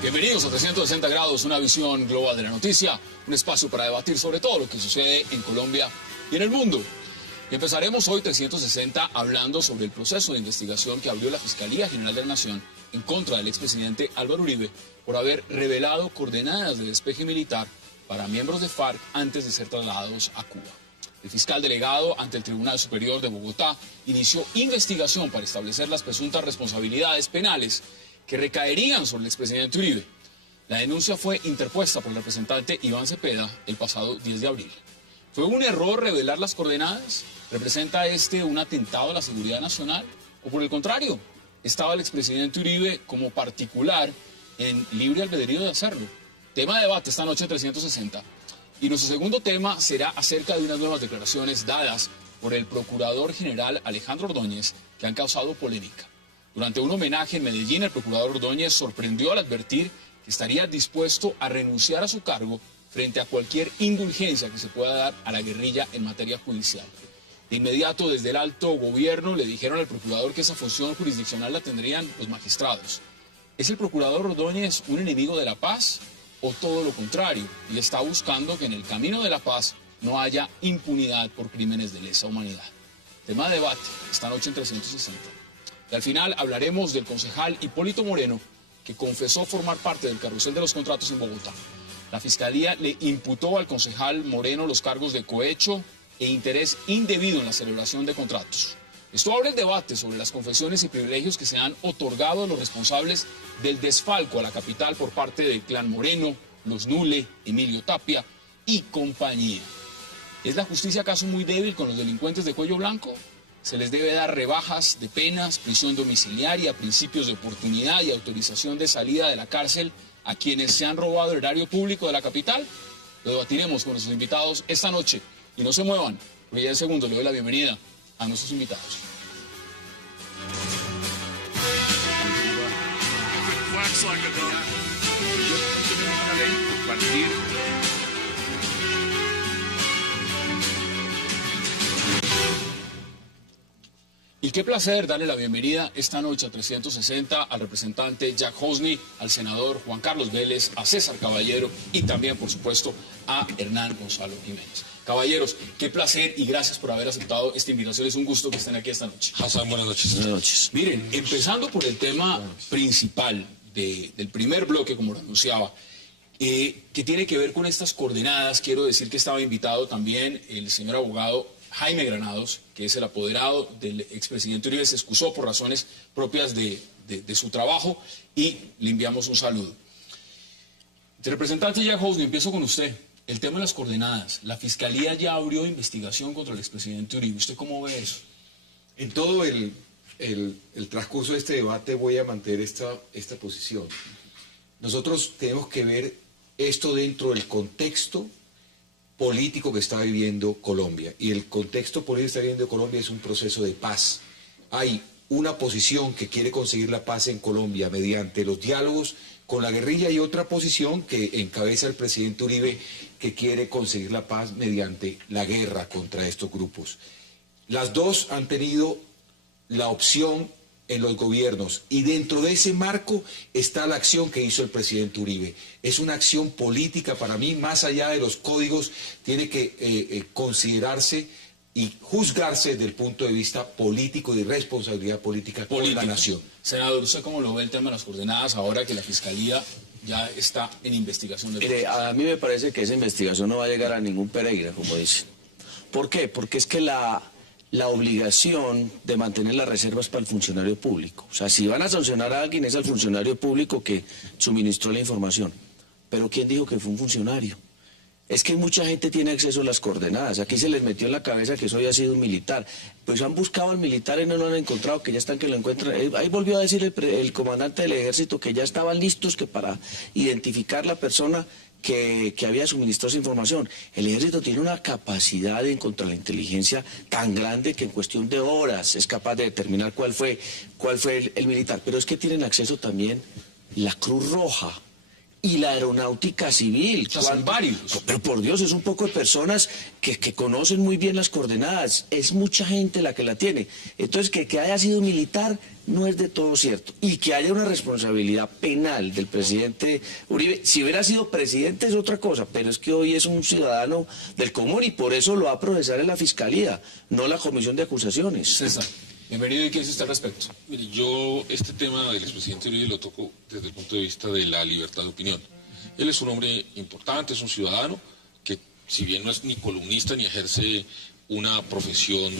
Bienvenidos a 360 grados, una visión global de la noticia, un espacio para debatir sobre todo lo que sucede en Colombia y en el mundo. Y empezaremos hoy 360 hablando sobre el proceso de investigación que abrió la Fiscalía General de la Nación en contra del expresidente Álvaro Uribe por haber revelado coordenadas de despeje militar para miembros de FARC antes de ser trasladados a Cuba. El fiscal delegado ante el Tribunal Superior de Bogotá inició investigación para establecer las presuntas responsabilidades penales que recaerían sobre el expresidente Uribe. La denuncia fue interpuesta por el representante Iván Cepeda el pasado 10 de abril. ¿Fue un error revelar las coordenadas? ¿Representa un atentado a la seguridad nacional? ¿O por el contrario, estaba el expresidente Uribe como particular en libre albedrío de hacerlo? Tema de debate esta noche en 360. Y nuestro segundo tema será acerca de unas nuevas declaraciones dadas por el Procurador General Alejandro Ordóñez que han causado polémica. Durante un homenaje en Medellín, el procurador Ordóñez sorprendió al advertir que estaría dispuesto a renunciar a su cargo frente a cualquier indulgencia que se pueda dar a la guerrilla en materia judicial. De inmediato, desde el alto gobierno, le dijeron al procurador que esa función jurisdiccional la tendrían los magistrados. ¿Es el procurador Ordóñez un enemigo de la paz o todo lo contrario? Y está buscando que en el camino de la paz no haya impunidad por crímenes de lesa humanidad. Tema de debate esta noche en 360. Y al final hablaremos del concejal Hipólito Moreno, que confesó formar parte del carrusel de los contratos en Bogotá. La Fiscalía le imputó al concejal Moreno los cargos de cohecho e interés indebido en la celebración de contratos. Esto abre el debate sobre las confesiones y privilegios que se han otorgado a los responsables del desfalco a la capital por parte del clan Moreno, los Nule, Emilio Tapia y compañía. ¿Es la justicia acaso muy débil con los delincuentes de cuello blanco? ¿Se les debe dar rebajas de penas, prisión domiciliaria, principios de oportunidad y autorización de salida de la cárcel a quienes se han robado el erario público de la capital? Lo debatiremos con nuestros invitados esta noche. Y no se muevan, porque ya en segundos le doy la bienvenida a nuestros invitados. Y qué placer darle la bienvenida esta noche a 360 al representante Jack Hosny, al senador Juan Carlos Vélez, a César Caballero y también, por supuesto, a Hernán Gonzalo Jiménez. Caballeros, qué placer y gracias por haber aceptado esta invitación. Es un gusto que estén aquí esta noche. Hassan, buenas noches. Buenas noches. Miren, empezando por el tema principal del primer bloque, como lo anunciaba, que tiene que ver con estas coordenadas. Quiero decir que estaba invitado también el señor abogado Jaime Granados, que es el apoderado del expresidente Uribe. Se excusó por razones propias de su trabajo y le enviamos un saludo. Representante Jack Hosny, empiezo con usted. El tema de las coordenadas. La Fiscalía ya abrió investigación contra el expresidente Uribe. ¿Usted cómo ve eso? En todo el transcurso de este debate voy a mantener esta posición. Nosotros tenemos que ver esto dentro del contexto político que está viviendo Colombia. Y el contexto político que está viviendo Colombia es un proceso de paz. Hay una posición que quiere conseguir la paz en Colombia mediante los diálogos con la guerrilla y otra posición que encabeza el presidente Uribe que quiere conseguir la paz mediante la guerra contra estos grupos. Las dos han tenido la opción en los gobiernos y dentro de ese marco está la acción que hizo el presidente Uribe. Es una acción política para mí, más allá de los códigos, tiene que considerarse y juzgarse desde el punto de vista político y responsabilidad política con la nación. Senador, ¿usted cómo lo ve el tema de las coordenadas ahora que la Fiscalía ya está en investigación? Mire, a mí me parece que esa investigación no va a llegar a ningún Pereira, como dicen. ¿Por qué? Porque es que la obligación de mantener las reservas para el funcionario público. O sea, si van a sancionar a alguien es al funcionario público que suministró la información. Pero ¿quién dijo que fue un funcionario? Es que mucha gente tiene acceso a las coordenadas. Aquí se les metió en la cabeza que eso había sido un militar. Pues han buscado al militar y no lo han encontrado, que ya están que lo encuentran. Ahí volvió a decir el comandante del ejército que ya estaban listos que para identificar la persona que había suministrado esa información. El ejército tiene una capacidad en contra la inteligencia tan grande que en cuestión de horas es capaz de determinar cuál fue el militar. Pero es que tienen acceso también la Cruz Roja, y la aeronáutica civil. O sea, son varios. Pero por Dios, es un poco de personas que conocen muy bien las coordenadas. Es mucha gente la que la tiene. Entonces, que haya sido militar no es de todo cierto. Y que haya una responsabilidad penal del presidente Uribe. Si hubiera sido presidente es otra cosa, pero es que hoy es un ciudadano del común y por eso lo va a procesar en la Fiscalía, no la Comisión de Acusaciones. César, bienvenido. ¿Y qué dice usted al respecto? Mire, yo este tema del expresidente Uribe lo toco desde el punto de vista de la libertad de opinión. Él es un hombre importante, es un ciudadano que, si bien no es ni columnista ni ejerce una profesión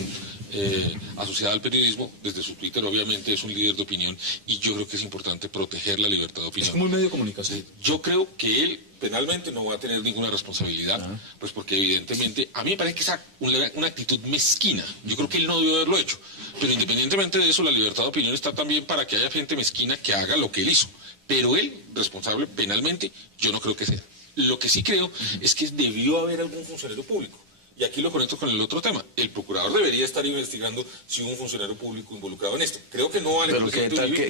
asociada al periodismo, desde su Twitter obviamente es un líder de opinión y yo creo que es importante proteger la libertad de opinión. Es como un medio de comunicación. Yo creo que él penalmente no va a tener ninguna responsabilidad, pues porque evidentemente a mí me parece que es una actitud mezquina. Yo creo que él no debió haberlo hecho, pero independientemente de eso, la libertad de opinión está también para que haya gente mezquina que haga lo que él hizo. Pero él, responsable penalmente, yo no creo que sea. Lo que sí creo es que debió haber algún funcionario público. Y aquí lo conecto con el otro tema. El procurador debería estar investigando si hubo un funcionario público involucrado en esto. Creo que no vale. Pero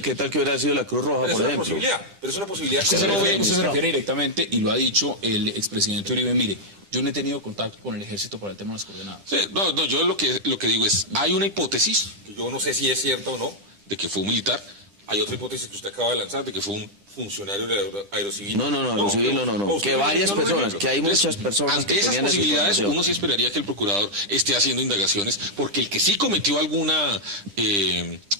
¿qué tal que hubiera sido la Cruz Roja, por ejemplo? Pero es una posibilidad. Usted se refiere directamente, y lo ha dicho el expresidente Uribe, mire, yo no he tenido contacto con el ejército para el tema de las coordenadas. Sí, no, yo lo que digo es, hay una hipótesis, que yo no sé si es cierta o no, de que fue un militar. Hay otra hipótesis que usted acaba de lanzar, de que fue un funcionario de Aerocivil. No, Aerocivil no. Que varias personas, que hay muchas personas ante que esas tenían posibilidades, esa uno sí esperaría que el procurador esté haciendo indagaciones, porque el que sí cometió alguna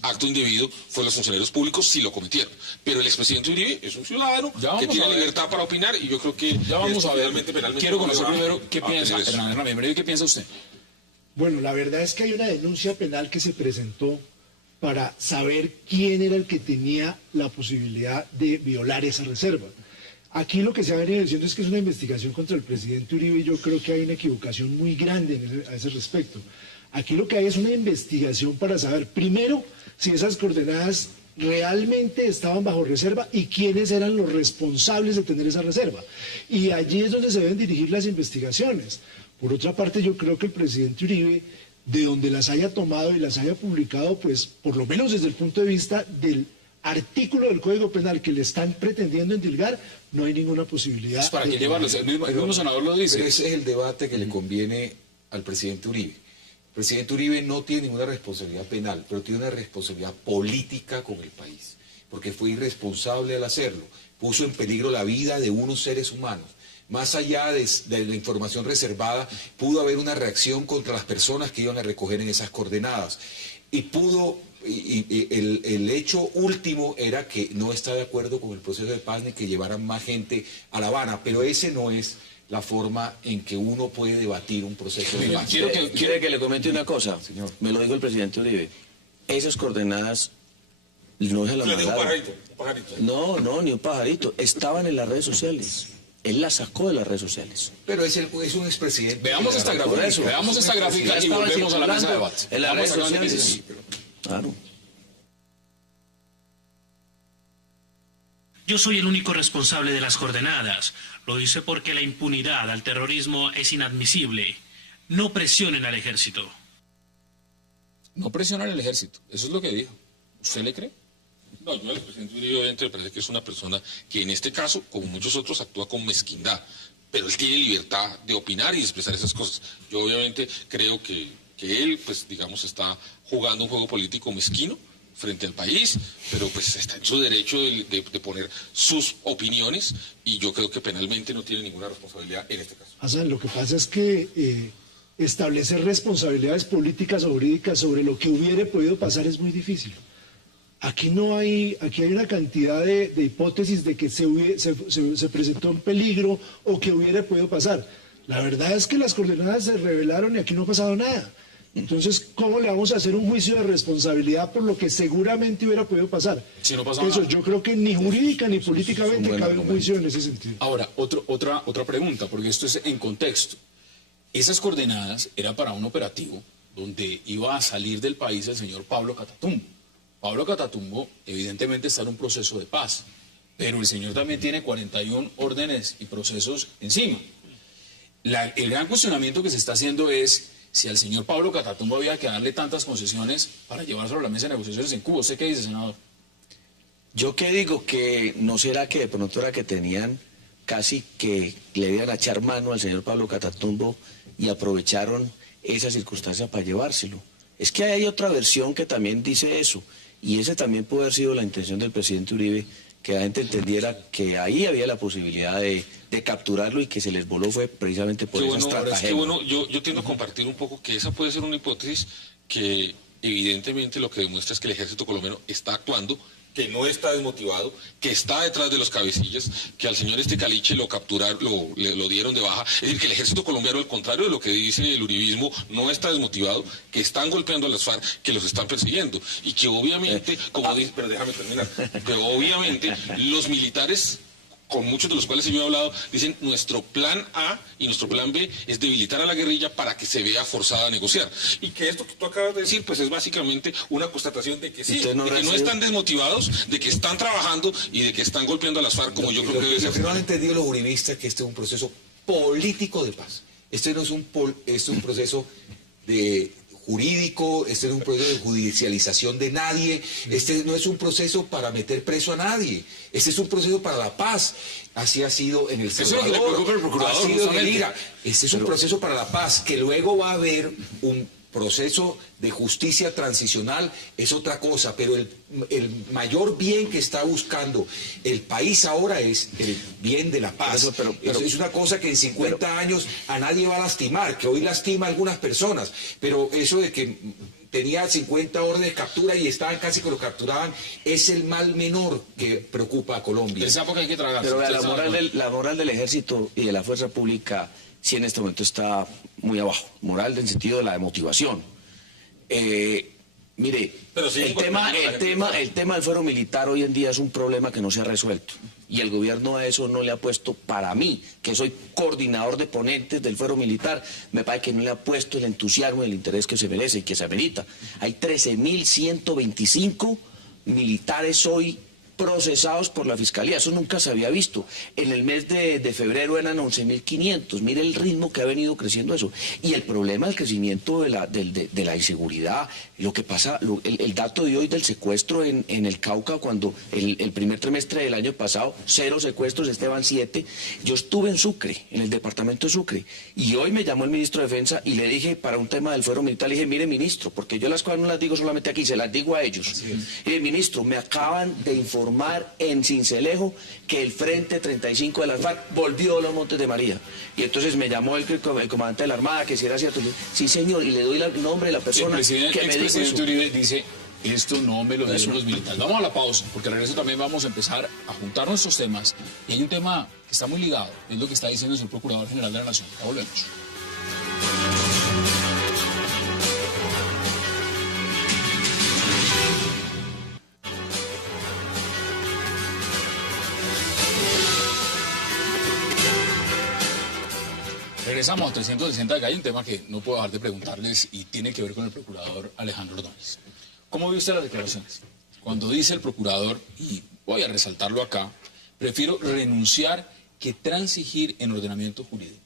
acto indebido fue los funcionarios públicos, sí lo cometieron. Pero el expresidente Uribe es un ciudadano que tiene libertad para opinar y yo creo que ya vamos a ver. Penalmente Quiero conocer primero qué piensa Hernán. Bienvenido. ¿Qué piensa usted? Bueno, la verdad es que hay una denuncia penal que se presentó para saber quién era el que tenía la posibilidad de violar esa reserva. Aquí lo que se ha venido diciendo es que es una investigación contra el presidente Uribe y yo creo que hay una equivocación muy grande a ese respecto. Aquí lo que hay es una investigación para saber, primero, si esas coordenadas realmente estaban bajo reserva y quiénes eran los responsables de tener esa reserva. Y allí es donde se deben dirigir las investigaciones. Por otra parte, yo creo que el presidente Uribe, de donde las haya tomado y las haya publicado, pues por lo menos desde el punto de vista del artículo del Código Penal que le están pretendiendo endilgar, no hay ninguna posibilidad. Pues para que llevarlos, el mismo senador lo dice. Pero ese es el debate que le conviene al presidente Uribe. El presidente Uribe no tiene ninguna responsabilidad penal, pero tiene una responsabilidad política con el país, porque fue irresponsable al hacerlo, puso en peligro la vida de unos seres humanos. Más allá de la información reservada, pudo haber una reacción contra las personas que iban a recoger en esas coordenadas. Y el hecho último era que no está de acuerdo con el proceso de paz ni que llevaran más gente a La Habana, pero ese no es la forma en que uno puede debatir un proceso de paz. ¿Quiere que le comente una cosa? Señor. Me lo dijo el presidente Uribe. Esas coordenadas no se las mandaron. Un pajarito. No, ni un pajarito. Estaban en las redes sociales. Él la sacó de las redes sociales. Pero es un expresidente. Veamos esta gráfica y volvemos a la mesa de debate. En las redes Vamos a ver qué sociales. dice. Claro. Yo soy el único responsable de las coordenadas. Lo hice porque la impunidad al terrorismo es inadmisible. No presionen al ejército. No presionar al ejército. Eso es lo que dijo. ¿Usted le cree? No, yo al presidente Uribe obviamente me parece que es una persona que en este caso, como muchos otros, actúa con mezquindad. Pero él tiene libertad de opinar y de expresar esas cosas. Yo obviamente creo que él, pues digamos, está jugando un juego político mezquino frente al país, pero pues está en su derecho de poner sus opiniones y yo creo que penalmente no tiene ninguna responsabilidad en este caso. Hassan, lo que pasa es que establecer responsabilidades políticas o jurídicas sobre lo que hubiera podido pasar es muy difícil. Aquí hay una cantidad de hipótesis de que se presentó un peligro o que hubiera podido pasar. La verdad es que las coordenadas se revelaron y aquí no ha pasado nada. Entonces, ¿cómo le vamos a hacer un juicio de responsabilidad por lo que seguramente hubiera podido pasar? Si no pasa Eso, nada. yo creo que ni jurídica ni políticamente cabe un juicio en ese sentido. Ahora, otra pregunta, porque esto es en contexto. Esas coordenadas era para un operativo donde iba a salir del país el señor Pablo Catatumbo. Pablo Catatumbo evidentemente está en un proceso de paz, pero el señor también tiene 41 órdenes y procesos encima. El gran cuestionamiento que se está haciendo es si al señor Pablo Catatumbo había que darle tantas concesiones para llevárselo a la mesa de negociaciones en Cuba. ¿Usted qué dice, senador? Yo que digo que no será que de pronto era que tenían casi que le iban a echar mano al señor Pablo Catatumbo y aprovecharon esa circunstancia para llevárselo. Es que hay otra versión que también dice eso, y ese también puede haber sido la intención del presidente Uribe, que la gente entendiera que ahí había la posibilidad de capturarlo y que se les voló fue precisamente por esa estrategia. Es que bueno, yo tiendo a compartir un poco que esa puede ser una hipótesis que evidentemente lo que demuestra es que el ejército colombiano está actuando, que no está desmotivado, que está detrás de los cabecillas, que al señor Caliche lo capturaron, lo dieron de baja. Es decir, que el ejército colombiano, al contrario de lo que dice el uribismo, no está desmotivado, que están golpeando a las FARC, que los están persiguiendo. Y que obviamente, como dice, pero déjame terminar, que obviamente los militares, con muchos de los cuales yo he hablado, dicen nuestro plan A y nuestro plan B es debilitar a la guerrilla para que se vea forzada a negociar. Y que esto que tú acabas de decir, pues es básicamente una constatación de que sí, de que no están desmotivados, de que están trabajando y de que están golpeando a las FARC como yo creo que debe ser. Lo que no han entendido los uribistas es que este es un proceso político de paz. Este no es un proceso jurídico, este no es un proceso de judicialización de nadie, este no es un proceso para meter preso a nadie, este es un proceso para la paz. Así ha sido en El Salvador, eso es lo que le preocupa al procurador, ha sido en el IRA. Este es un proceso para la paz, que luego va a haber un proceso de justicia transicional, es otra cosa, pero el mayor bien que está buscando el país ahora es el bien de la paz. Pero es una cosa que en 50 años a nadie va a lastimar, que hoy lastima a algunas personas, pero eso de que tenía 50 órdenes de captura y estaban casi que lo capturaban, es el mal menor que preocupa a Colombia. El sapo que hay que tragar. Pero la moral del ejército y de la fuerza pública sí en este momento está muy abajo. Moral en el sentido de la motivación. Mire, pero sí, el tema del fuero militar hoy en día es un problema que no se ha resuelto. Y el gobierno a eso no le ha puesto, para mí, que soy coordinador de ponentes del fuero militar, me parece que no le ha puesto el entusiasmo y el interés que se merece y que se amerita. Hay 13.125 militares hoy procesados por la Fiscalía. Eso nunca se había visto. En el mes de febrero eran 11.500. Mire el ritmo que ha venido creciendo eso. Y el problema del crecimiento de la inseguridad, lo que pasa, el dato de hoy del secuestro en el Cauca, cuando el primer trimestre del año pasado, 0 secuestros, van 7. Yo estuve en Sucre, en el departamento de Sucre, y hoy me llamó el ministro de Defensa y le dije, para un tema del fuero militar, le dije, mire ministro, porque yo las cosas no las digo solamente aquí, se las digo a ellos. Ministro, me acaban de informar en Sincelejo que el Frente 35 de las FARC volvió a los Montes de María. Y entonces me llamó el comandante de la Armada, que si era cierto. Sí, señor, y le doy el nombre de la persona que me dijo eso. El presidente Uribe dice, esto no me lo dieron los militares. Vamos a la pausa, porque al regreso también vamos a empezar a juntar nuestros temas. Y hay un tema que está muy ligado, es lo que está diciendo el señor Procurador General de la Nación. Ya volvemos. Regresamos a 360, que hay un tema que no puedo dejar de preguntarles y tiene que ver con el procurador Alejandro Ordóñez. ¿Cómo viste las declaraciones? Cuando dice el procurador, y voy a resaltarlo acá, prefiero renunciar que transigir en ordenamiento jurídico.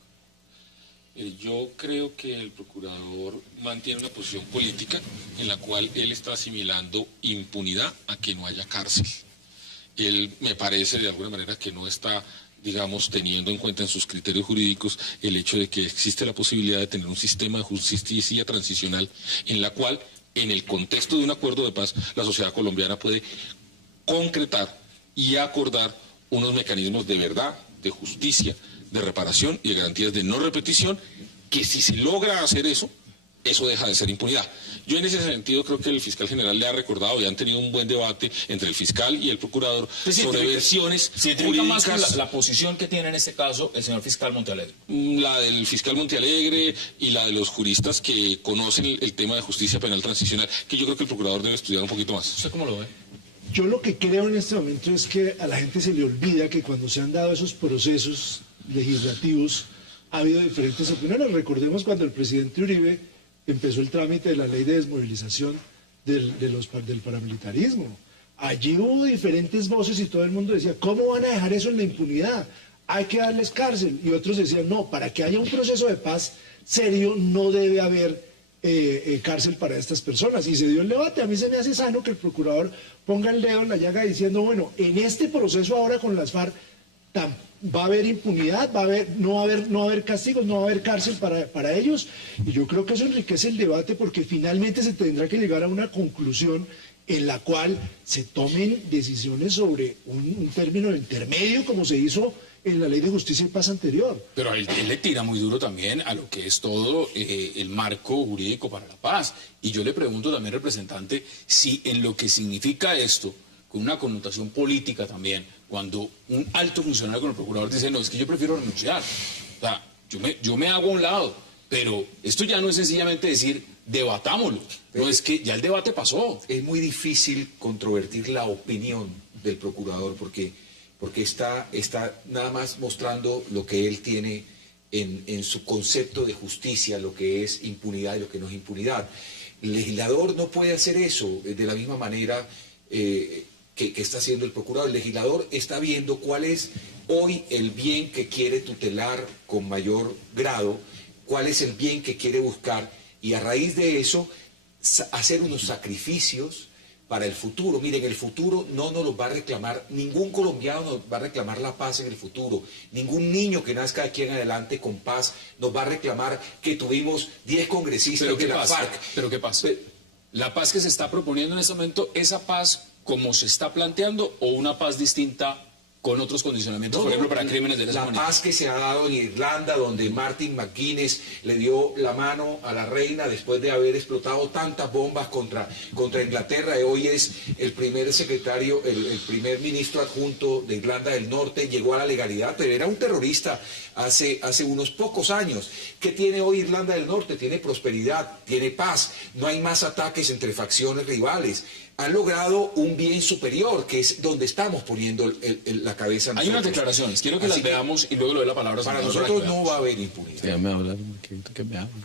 Yo creo que el procurador mantiene una posición política en la cual él está asimilando impunidad a que no haya cárcel. Él me parece de alguna manera que no está, digamos, teniendo en cuenta en sus criterios jurídicos el hecho de que existe la posibilidad de tener un sistema de justicia transicional en la cual, en el contexto de un acuerdo de paz, la sociedad colombiana puede concretar y acordar unos mecanismos de verdad, de justicia, de reparación y de garantías de no repetición, que si se logra hacer eso, eso deja de ser impunidad. Yo en ese sentido creo que el fiscal general le ha recordado y han tenido un buen debate entre el fiscal y el procurador sobre versiones jurídicas. Más con la posición que tiene en este caso el señor fiscal Montealegre. La del fiscal Montealegre y la de los juristas que conocen el tema de justicia penal transicional, que yo creo que el procurador debe estudiar un poquito más. ¿Usted cómo lo ve? Yo lo que creo en este momento es que a la gente se le olvida que cuando se han dado esos procesos legislativos ha habido diferentes opiniones. Recordemos cuando el presidente Uribe empezó el trámite de la ley de desmovilización del paramilitarismo. Allí hubo diferentes voces y todo el mundo decía, ¿cómo van a dejar eso en la impunidad? Hay que darles cárcel. Y otros decían, no, para que haya un proceso de paz serio no debe haber cárcel para estas personas. Y se dio el debate. A mí se me hace sano que el procurador ponga el dedo en la llaga diciendo, bueno, en este proceso ahora con las FARC va a haber impunidad, no va a haber castigos, no va a haber cárcel para ellos. Y yo creo que eso enriquece el debate porque finalmente se tendrá que llegar a una conclusión en la cual se tomen decisiones sobre un término intermedio como se hizo en la Ley de Justicia y Paz anterior. Pero él le tira muy duro también a lo que es todo el marco jurídico para la paz. Y yo le pregunto también, representante, si en lo que significa esto, con una connotación política también, cuando un alto funcionario con el procurador dice, no, es que yo prefiero renunciar. O sea, yo me hago a un lado, pero esto ya no es sencillamente decir, debatámoslo. No, es que ya el debate pasó. Es muy difícil controvertir la opinión del procurador porque está nada más mostrando lo que él tiene en su concepto de justicia, lo que es impunidad y lo que no es impunidad. El legislador no puede hacer eso de la misma manera que está haciendo el procurador. El legislador está viendo cuál es hoy el bien que quiere tutelar con mayor grado, cuál es el bien que quiere buscar, y a raíz de eso hacer unos sacrificios para el futuro. Miren, el futuro no nos lo va a reclamar, ningún colombiano nos va a reclamar la paz en el futuro, ningún niño que nazca de aquí en adelante con paz nos va a reclamar que tuvimos 10 congresistas de la FARC. ¿Pero qué pasa? La paz que se está proponiendo en este momento, ¿esa paz como se está planteando o una paz distinta con otros condicionamientos, por ejemplo, para crímenes de lesa humanidad? La paz que se ha dado en Irlanda, donde Martin McGuinness le dio la mano a la reina después de haber explotado tantas bombas contra Inglaterra. Hoy es el primer secretario, el primer ministro adjunto de Irlanda del Norte, llegó a la legalidad, pero era un terrorista hace unos pocos años. ¿Qué tiene hoy Irlanda del Norte? Tiene prosperidad, tiene paz, no hay más ataques entre facciones rivales. Han logrado un bien superior, que es donde estamos poniendo la cabeza nosotros. Hay unas declaraciones, quiero que las veamos y luego le doy la palabra. Para nosotros no va a haber impunidad. Ya me hablan, que me hablan.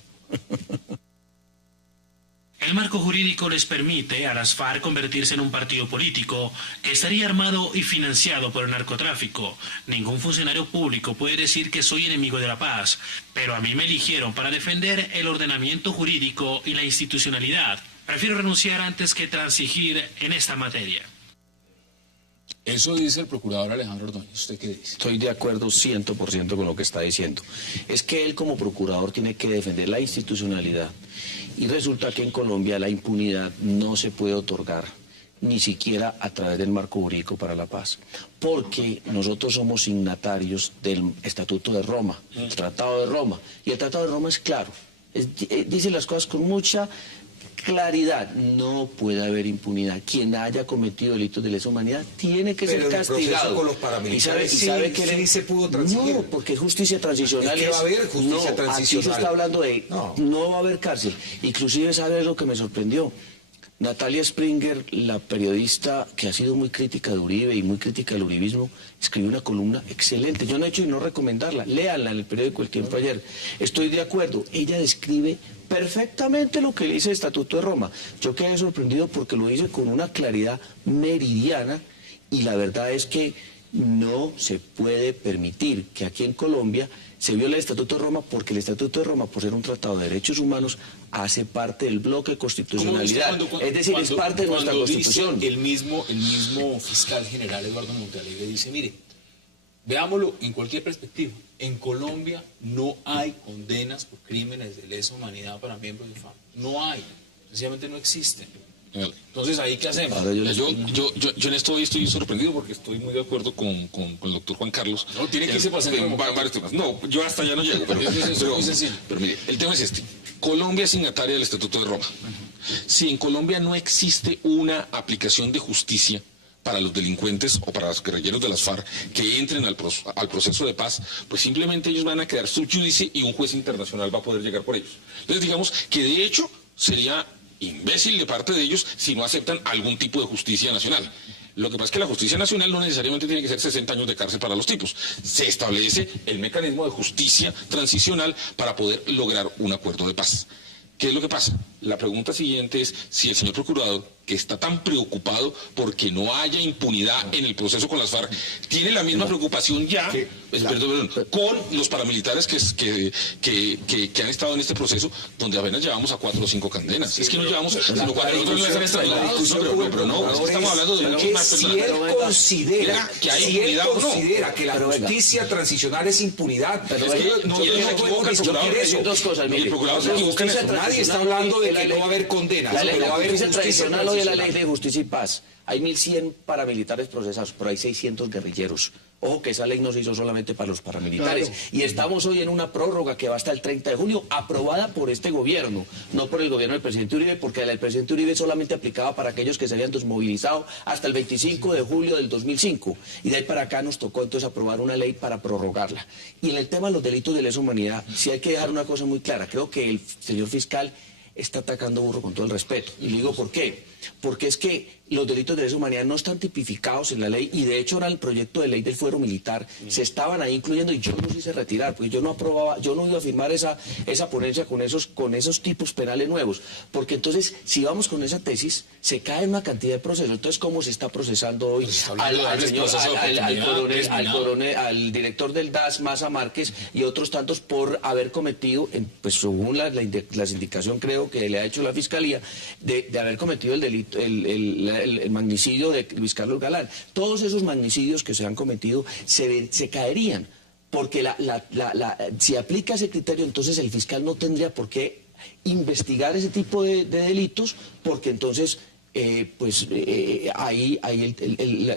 El marco jurídico les permite a las FARC convertirse en un partido político que estaría armado y financiado por el narcotráfico. Ningún funcionario público puede decir que soy enemigo de la paz, pero a mí me eligieron para defender el ordenamiento jurídico y la institucionalidad. Prefiero renunciar antes que transigir en esta materia. Eso dice el procurador Alejandro Ordóñez. ¿Usted qué dice? Estoy de acuerdo 100% con lo que está diciendo. Es que él como procurador tiene que defender la institucionalidad. Y resulta que en Colombia la impunidad no se puede otorgar, ni siquiera a través del marco jurídico para la paz. Porque nosotros somos signatarios del Estatuto de Roma, el Tratado de Roma. Y el Tratado de Roma es claro, dice las cosas con mucha claridad. No puede haber impunidad. Quien haya cometido delitos de lesa humanidad tiene que ser castigado. Con los paramilitares, ¿Y sabe que sí se pudo transigir? No, porque justicia transicional es que va a haber justicia transicional. Aquí se está hablando de no va a haber cárcel. Inclusive, ¿sabe lo que me sorprendió? Natalia Springer, la periodista que ha sido muy crítica de Uribe y muy crítica del uribismo, escribió una columna excelente. Yo no he hecho y no recomendarla. Léanla en el periódico El Tiempo ayer. Estoy de acuerdo. Ella describe perfectamente lo que le dice el Estatuto de Roma. Yo quedé sorprendido porque lo dice con una claridad meridiana y la verdad es que no se puede permitir que aquí en Colombia se viole el Estatuto de Roma porque el Estatuto de Roma, por ser un tratado de derechos humanos, hace parte del bloque de constitucionalidad. Es decir, es parte de nuestra Constitución. El mismo fiscal general Eduardo Montealegre dice, mire, veámoslo en cualquier perspectiva. En Colombia no hay condenas por crímenes de lesa humanidad para miembros de FARC. No hay. Sencillamente no existen. Entonces, ¿ahí qué hacemos? Yo en esto hoy estoy sorprendido porque estoy muy de acuerdo con el doctor Juan Carlos. No, tiene que irse pasando varios temas. No, yo hasta allá no llego. Pero mire, el tema es este. Colombia es signataria del Estatuto de Roma. Si en Colombia no existe una aplicación de justicia para los delincuentes o para los guerrilleros de las FARC que entren al proceso de paz, pues simplemente ellos van a quedar sub judice y un juez internacional va a poder llegar por ellos. Entonces digamos que de hecho sería imbécil de parte de ellos si no aceptan algún tipo de justicia nacional. Lo que pasa es que la justicia nacional no necesariamente tiene que ser 60 años de cárcel para los tipos. Se establece el mecanismo de justicia transicional para poder lograr un acuerdo de paz. ¿Qué es lo que pasa? La pregunta siguiente es si el señor procurador, que está tan preocupado porque no haya impunidad en el proceso con las FARC, tiene la misma preocupación ya con los paramilitares que han estado en este proceso, donde apenas llevamos a 4 o 5 condenas. Es que no llevamos sino 4 pero no, estamos hablando de si él considera que la justicia transicional es impunidad, dos cosas. nadie está hablando de que no va a haber condenas, pero va a haber justicia tradicional. Hoy en la ley de justicia y paz hay 1.100 paramilitares procesados, pero hay 600 guerrilleros. Ojo que esa ley no se hizo solamente para los paramilitares. Claro. Y estamos hoy en una prórroga que va hasta el 30 de junio, aprobada por este gobierno, no por el gobierno del presidente Uribe, porque la del presidente Uribe solamente aplicaba para aquellos que se habían desmovilizado hasta el 25 de julio del 2005. Y de ahí para acá nos tocó entonces aprobar una ley para prorrogarla. Y en el tema de los delitos de lesa humanidad, sí hay que dejar una cosa muy clara. Creo que el señor fiscal está atacando burro con todo el respeto. Y le digo ¿por qué? Porque es que los delitos de lesa humanidad no están tipificados en la ley, y de hecho ahora el proyecto de ley del fuero militar se estaban ahí incluyendo, y yo los hice retirar, porque yo no aprobaba, yo no iba a firmar esa ponencia con esos tipos penales nuevos, porque entonces si vamos con esa tesis se cae en una cantidad de procesos. Entonces, ¿cómo se está procesando hoy al director del DAS, Maza Márquez, y otros tantos por haber cometido, pues según la indicación creo que le ha hecho la Fiscalía, de haber cometido el delito, el magnicidio de Luis Carlos Galán? Todos esos magnicidios que se han cometido se caerían, porque si aplica ese criterio, entonces el fiscal no tendría por qué investigar ese tipo de delitos, porque entonces ahí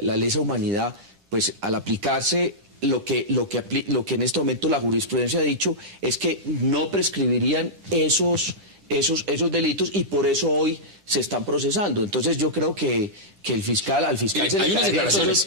la lesa humanidad, pues al aplicarse lo que en este momento la jurisprudencia ha dicho es que no prescribirían esos delitos, y por eso hoy se están procesando. Entonces yo creo que al fiscal se le caerían sobre el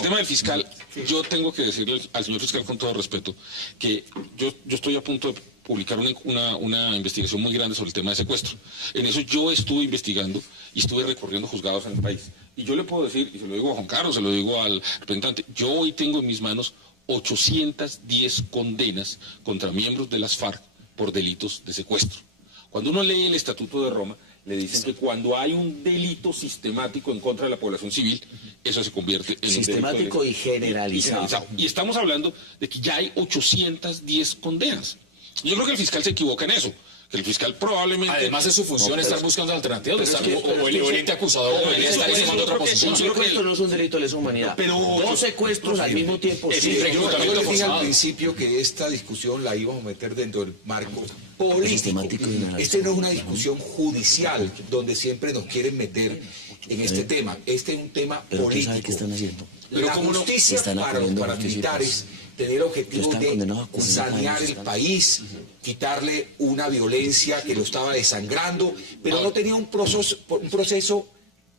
tema del fiscal. Yo tengo que decirle al señor fiscal con todo respeto que yo estoy a punto de publicar una investigación muy grande sobre el tema de secuestro. En eso yo estuve investigando y estuve recorriendo juzgados en el país. Y yo le puedo decir, y se lo digo a Juan Carlos, se lo digo al representante, yo hoy tengo en mis manos 810 condenas contra miembros de las FARC por delitos de secuestro. Cuando uno lee el Estatuto de Roma, le dicen que cuando hay un delito sistemático en contra de la población civil, eso se convierte en sistemático un delito y generalizado. Y estamos hablando de que ya hay 810 condenas. Yo creo que el fiscal se equivoca en eso. El fiscal probablemente... Además de su función estar buscando alternativas, o el ente acusador debería estar tomando otra posición. Un secuestro no es un delito de lesa humanidad. Pero 2 secuestros al mismo tiempo. Yo le dije al principio que esta discusión la íbamos a meter dentro del marco político. Esta no es una discusión judicial donde siempre nos quieren meter en este tema. Este es un tema político. ¿Qué están haciendo? La justicia para los paramilitares tener el objetivo de sanear el país, quitarle una violencia que lo estaba desangrando, pero no tenía un proceso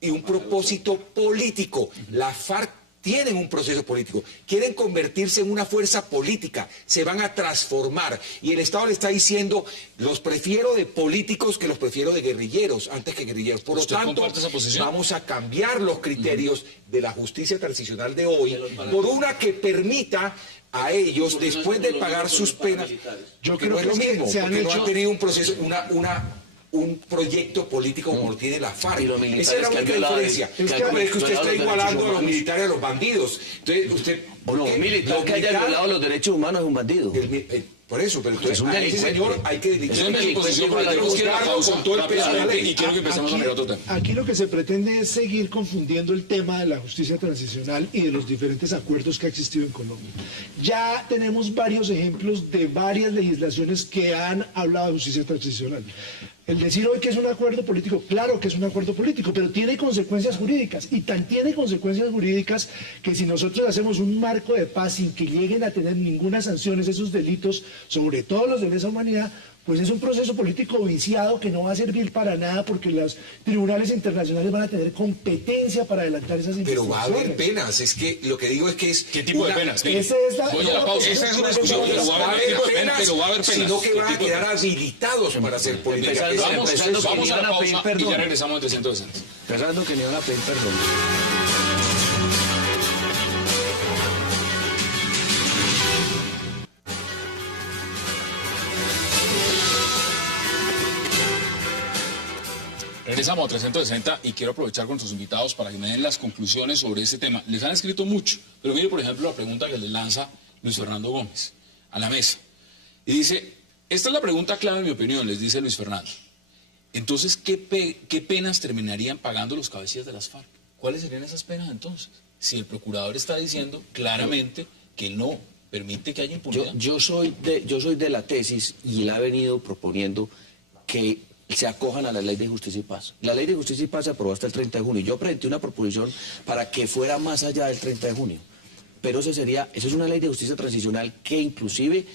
y un propósito político. La FARC tienen un proceso político, quieren convertirse en una fuerza política, se van a transformar, y el Estado le está diciendo, los prefiero de políticos que los prefiero de guerrilleros, antes que guerrilleros. Por lo tanto, vamos a cambiar los criterios de la justicia transicional de hoy por una que permita a ellos, después de pagar sus penas, yo creo que no es lo mismo, porque no han tenido un proceso, un proyecto político como lo tiene la FARC. Esa es la única diferencia. Es que usted está igualando a los militares a los bandidos. Entonces, usted... Un militar que haya violado los derechos humanos es un bandido. Por eso, pero entonces a ese señor hay que Aquí lo que se pretende es seguir confundiendo el tema de la justicia transicional y de los diferentes acuerdos que ha existido en Colombia. Ya tenemos varios ejemplos de varias legislaciones que han hablado de justicia transicional. El decir hoy que es un acuerdo político, claro que es un acuerdo político, pero tiene consecuencias jurídicas, y tan tiene consecuencias jurídicas que si nosotros hacemos un marco de paz sin que lleguen a tener ninguna sanción esos delitos, sobre todo los de lesa humanidad, pues es un proceso político viciado que no va a servir para nada, porque los tribunales internacionales van a tener competencia para adelantar esas investigaciones. Pero va a haber penas, es que lo que digo es que es... ¿Qué tipo de penas? Esa es una discusión, pero va a haber penas, sino que van a quedar habilitados para hacer política. Vamos a la pausa y ya regresamos en 360. Pensando que ni van a pedir perdón. Regresamos a 360 y quiero aprovechar con nuestros invitados para que me den las conclusiones sobre este tema. Les han escrito mucho, pero mire, por ejemplo, la pregunta que les lanza Luis Fernando Gómez a la mesa. Y dice, esta es la pregunta clave en mi opinión, les dice Luis Fernando. Entonces, ¿qué penas terminarían pagando los cabecillas de las FARC? ¿Cuáles serían esas penas entonces? Si el procurador está diciendo claramente que no permite que haya impunidad. Yo soy de la tesis y la he venido proponiendo que se acojan a la Ley de Justicia y Paz. La Ley de Justicia y Paz se aprobó hasta el 30 de junio. Yo presenté una proposición para que fuera más allá del 30 de junio. Pero eso es una ley de justicia transicional que inclusive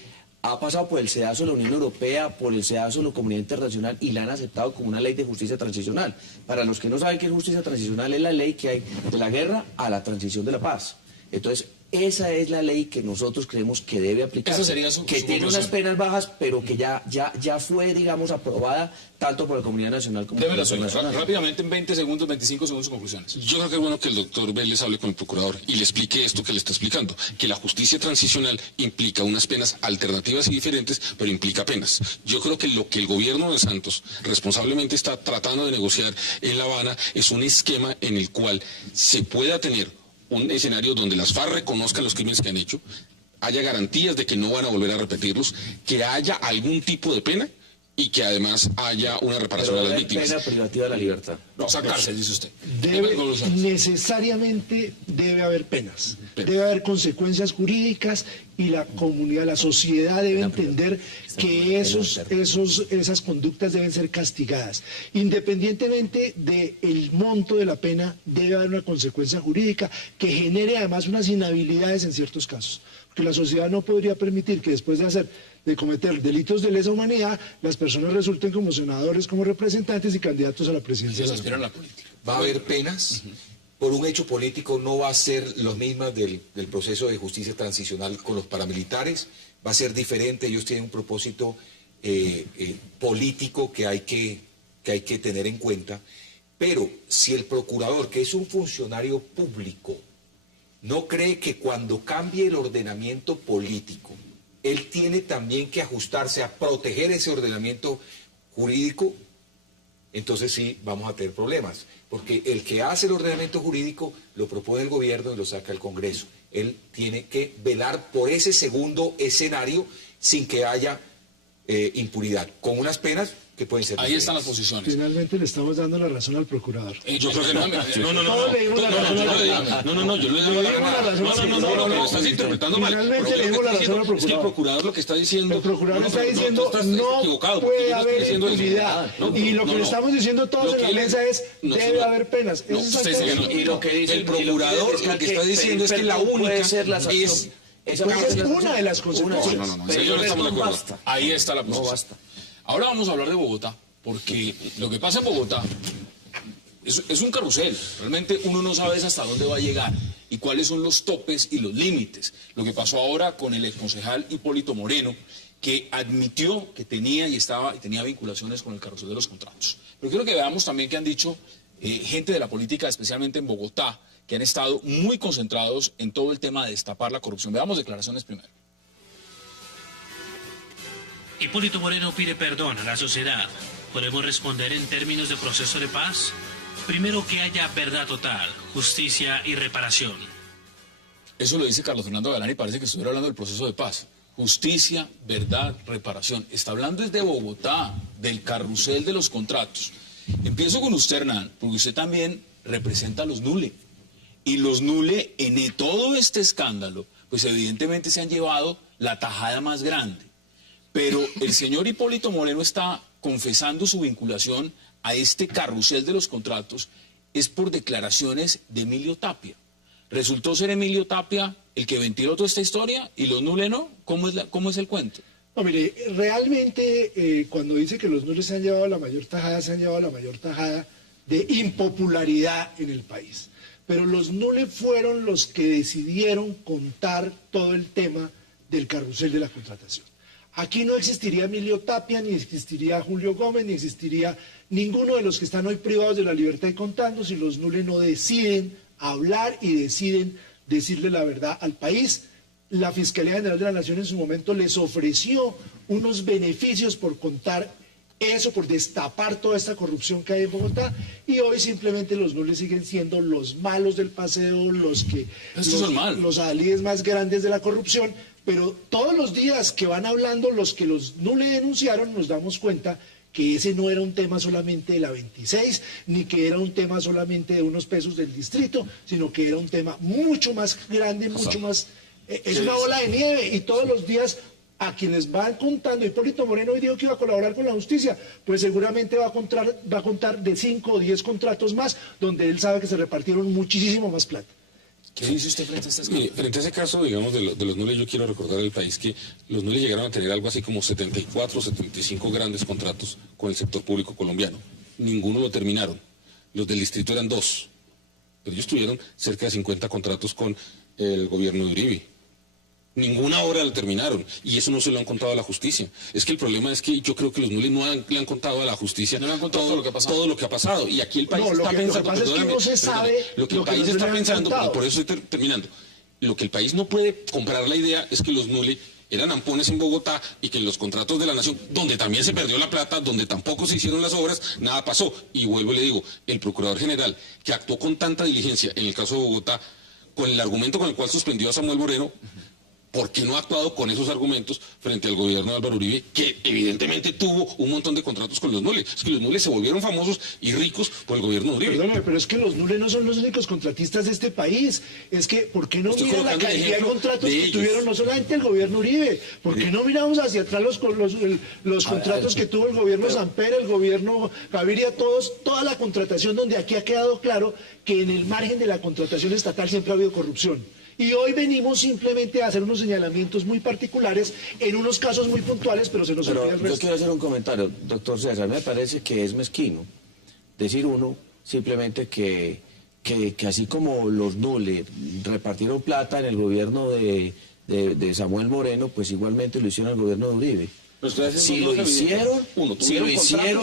ha pasado por el sedazo de la Unión Europea, por el sedazo de la comunidad internacional y la han aceptado como una ley de justicia transicional. Para los que no saben qué es justicia transicional, es la ley que hay de la guerra a la transición de la paz. Entonces, esa es la ley que nosotros creemos que debe aplicarse, que tiene unas penas bajas, pero que ya fue, digamos, aprobada tanto por la comunidad nacional como por la internacional. Rápidamente, en 20 segundos, 25 segundos, sus conclusiones. Yo creo que es bueno que el doctor Vélez hable con el procurador y le explique esto que le está explicando, que la justicia transicional implica unas penas alternativas y diferentes, pero implica penas. Yo creo que lo que el gobierno de Santos responsablemente está tratando de negociar en La Habana es un esquema en el cual se pueda tener un escenario donde las FARC reconozcan los crímenes que han hecho, haya garantías de que no van a volver a repetirlos, que haya algún tipo de pena y que además haya una reparación a las víctimas. Pena privativa de la libertad. No, sacarse, dice usted. Necesariamente debe haber penas, debe haber consecuencias jurídicas y la comunidad, la sociedad debe entender que esas conductas deben ser castigadas. Independientemente del monto de la pena, debe haber una consecuencia jurídica que genere además unas inhabilidades en ciertos casos. Porque la sociedad no podría permitir que después de cometer delitos de lesa humanidad, las personas resulten como senadores, como representantes y candidatos a la presidencia. Ellos aspiran a la política. Va a haber penas. Por un hecho político no va a ser lo mismo del proceso de justicia transicional con los paramilitares, va a ser diferente, ellos tienen un propósito político que hay que tener en cuenta, pero si el procurador, que es un funcionario público, no cree que cuando cambie el ordenamiento político, él tiene también que ajustarse a proteger ese ordenamiento jurídico, entonces sí vamos a tener problemas. Porque el que hace el ordenamiento jurídico lo propone el gobierno y lo saca el Congreso. Él tiene que velar por ese segundo escenario sin que haya impunidad, con unas penas que pueden ser Ahí diferentes. están las posiciones. Finalmente le estamos dando la razón al procurador. Yo creo que no. Todos le dimos la razón al procurador. Yo le digo lo estás interpretando mal. Finalmente le dimos la razón al Es que el procurador. procurador lo que está diciendo... El procurador está diciendo estás no equivocado, porque puede yo no estoy haber diciendo eso. impunidad. Y lo que le estamos diciendo todos en la mesa es debe haber penas. No, Eso es usted exactamente dice que no. Y lo que dice El procurador lo que está diciendo es que la única es Esa es una de las consecuencias. No, Pero señor, estamos de acuerdo. basta. Ahí está la posición. No basta. Ahora vamos a hablar de Bogotá, porque lo que pasa en Bogotá es un carrusel. Realmente uno no sabe hasta dónde va a llegar y cuáles son los topes y los límites. Lo que pasó ahora con el exconcejal Hipólito Moreno, que admitió que tenía vinculaciones con el carrusel de los contratos. Pero quiero que veamos también que han dicho gente de la política, especialmente en Bogotá, que han estado muy concentrados en todo el tema de destapar la corrupción. Veamos declaraciones primero. Hipólito Moreno pide perdón a la sociedad. ¿Podemos responder en términos de proceso de paz? Primero, que haya verdad total, justicia y reparación. Eso lo dice Carlos Fernando Galán y parece que estuviera hablando del proceso de paz. Justicia, verdad, reparación. Está hablando desde Bogotá, del carrusel de los contratos. Empiezo con usted, Hernán, porque usted también representa a los Nule. Y los Nule, en todo este escándalo, pues evidentemente se han llevado la tajada más grande. Pero el señor Hipólito Moreno está confesando su vinculación a este carrusel de los contratos es por declaraciones de Emilio Tapia. ¿Resultó ser Emilio Tapia el que ventiló toda esta historia y los Nule no? ¿Cómo es el cuento? No, mire, realmente cuando dice que los Nule se han llevado la mayor tajada, se han llevado la mayor tajada de impopularidad en el país. Pero los Nule fueron los que decidieron contar todo el tema del carrusel de la contratación. Aquí no existiría Emilio Tapia, ni existiría Julio Gómez, ni existiría ninguno de los que están hoy privados de la libertad y contando si los Nule no deciden hablar y deciden decirle la verdad al país. La Fiscalía General de la Nación en su momento les ofreció unos beneficios por contar eso, por destapar toda esta corrupción que hay en Bogotá, y hoy simplemente los nules siguen siendo los malos del paseo, los adalides más grandes de la corrupción, pero todos los días que van hablando los que los nules denunciaron, nos damos cuenta que ese no era un tema solamente de la 26, ni que era un tema solamente de unos pesos del distrito, sino que era un tema mucho más grande, mucho más... es una bola de nieve, y todos los días a quienes van contando, Hipólito Moreno hoy dijo que iba a colaborar con la justicia, pues seguramente va a contar de 5 o 10 contratos más, donde él sabe que se repartieron muchísimo más plata. ¿Qué dice usted frente a estas cosas? Frente a ese caso, digamos, de los nules, yo quiero recordar al país que los nules llegaron a tener algo así como 74 o 75 grandes contratos con el sector público colombiano. Ninguno lo terminaron. Los del distrito eran 2. Pero ellos tuvieron cerca de 50 contratos con el gobierno de Uribe. Ninguna obra la terminaron, y eso no se lo han contado a la justicia. Es que el problema es que yo creo que los nules no le han contado a la justicia todo lo que ha pasado. Y aquí el país está pensando, lo que el país está pensando, y por eso estoy terminando, lo que el país no puede comprar la idea es que los nules eran ampones en Bogotá y que en los contratos de la nación, donde también se perdió la plata, donde tampoco se hicieron las obras, nada pasó. Y vuelvo y le digo, el procurador general, que actuó con tanta diligencia en el caso de Bogotá, con el argumento con el cual suspendió a Samuel Moreno, ¿por qué no ha actuado con esos argumentos frente al gobierno de Álvaro Uribe, que evidentemente tuvo un montón de contratos con los nules? Es que los nules se volvieron famosos y ricos por el gobierno de Uribe. Perdóname, pero es que los nules no son los únicos contratistas de este país. Es que, ¿por qué no miran la cantidad de contratos que tuvieron no solamente el gobierno Uribe? ¿Por qué no miramos hacia atrás los contratos que tuvo el gobierno Samper, el gobierno Gaviria, toda la contratación, donde aquí ha quedado claro que en el margen de la contratación estatal siempre ha habido corrupción? Y hoy venimos simplemente a hacer unos señalamientos muy particulares en unos casos muy puntuales, pero se nos olvida el resto. Yo quiero hacer un comentario, doctor César. Me parece que es mezquino decir uno simplemente que así como los nules repartieron plata en el gobierno de Samuel Moreno, pues igualmente lo hicieron el gobierno de Uribe. Si lo hicieron,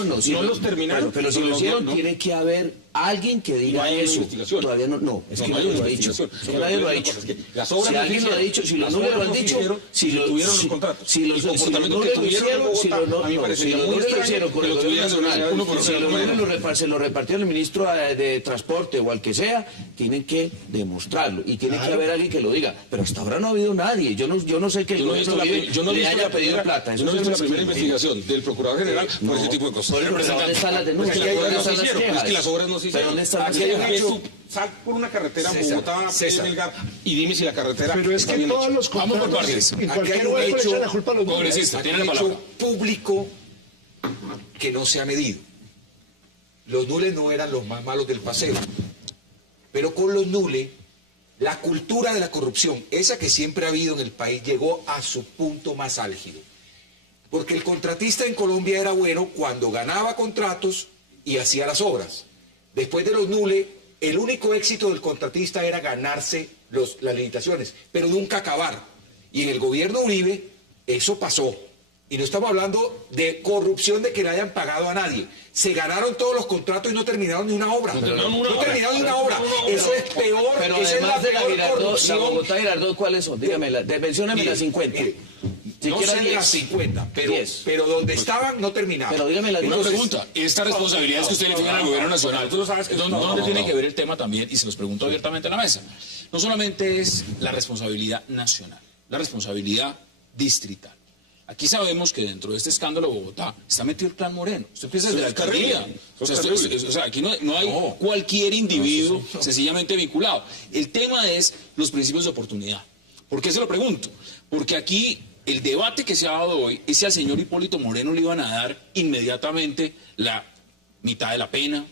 no los terminaron, pero si lo hicieron, tiene que haber alguien que diga eso. Todavía no, es que nadie lo ha dicho. Nadie lo ha dicho. Si alguien lo ha dicho, si los nules lo han dicho, si tuvieron los contratos, si los comportamientos que tuvieron en Bogotá, a mí me parece muy extraño con el gobierno nacional. Si los nules se lo repartió el ministro de Transporte o al que sea, tienen que demostrarlo y tiene que haber alguien que lo diga. Pero hasta ahora no ha habido nadie. Yo no sé que el gobierno le haya pedido plata. Yo no he visto la primera investigación del Procurador General por ese tipo de cosas. Pero ¿dónde están las denuncias? Es que las obras no se hicieron. Aquí hay un hecho, sal por una carretera Bogotá, Melgar, y dime si la carretera. Pero es que todos los vamos por partes. En cualquier lugar le echan la culpa a los nules. Hay un hecho público que no se ha medido. Los nules no eran los más malos del paseo, pero con los nules la cultura de la corrupción, esa que siempre ha habido en el país, llegó a su punto más álgido. Porque el contratista en Colombia era bueno cuando ganaba contratos y hacía las obras. Después de los nules, el único éxito del contratista era ganarse las licitaciones, pero nunca acabar. Y en el gobierno Uribe, eso pasó. Y no estamos hablando de corrupción, de que le hayan pagado a nadie. Se ganaron todos los contratos y no terminaron ni una obra. No terminaron ni una obra. Eso es peor. Pero esa además es la peor la Bogotá Girardot, ¿cuáles son? Dígame, mencióname las 50. No sé las 50, pero donde estaban no terminaron. Pero dígame una pregunta, esta responsabilidad es que usted le tenga al gobierno nacional. Tú lo sabes que ¿dónde tiene que ver el tema también? Y se los pregunto abiertamente en la mesa. No solamente es la responsabilidad nacional, la responsabilidad distrital. Aquí sabemos que dentro de este escándalo de Bogotá está metido el Clan Moreno. Usted empieza desde la alcaldía. O sea, aquí no hay cualquier individuo sencillamente vinculado. El tema es los principios de oportunidad. ¿Por qué se lo pregunto? Porque aquí el debate que se ha dado hoy es si al señor Hipólito Moreno le iban a dar inmediatamente la mitad de la pena,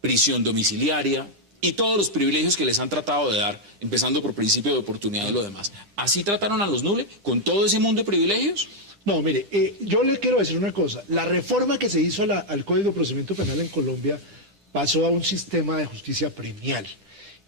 prisión domiciliaria y todos los privilegios que les han tratado de dar, empezando por principio de oportunidad y lo demás. ¿Así trataron a los nules con todo ese mundo de privilegios? No, mire, yo le quiero decir una cosa. La reforma que se hizo al Código de Procedimiento Penal en Colombia pasó a un sistema de justicia premial.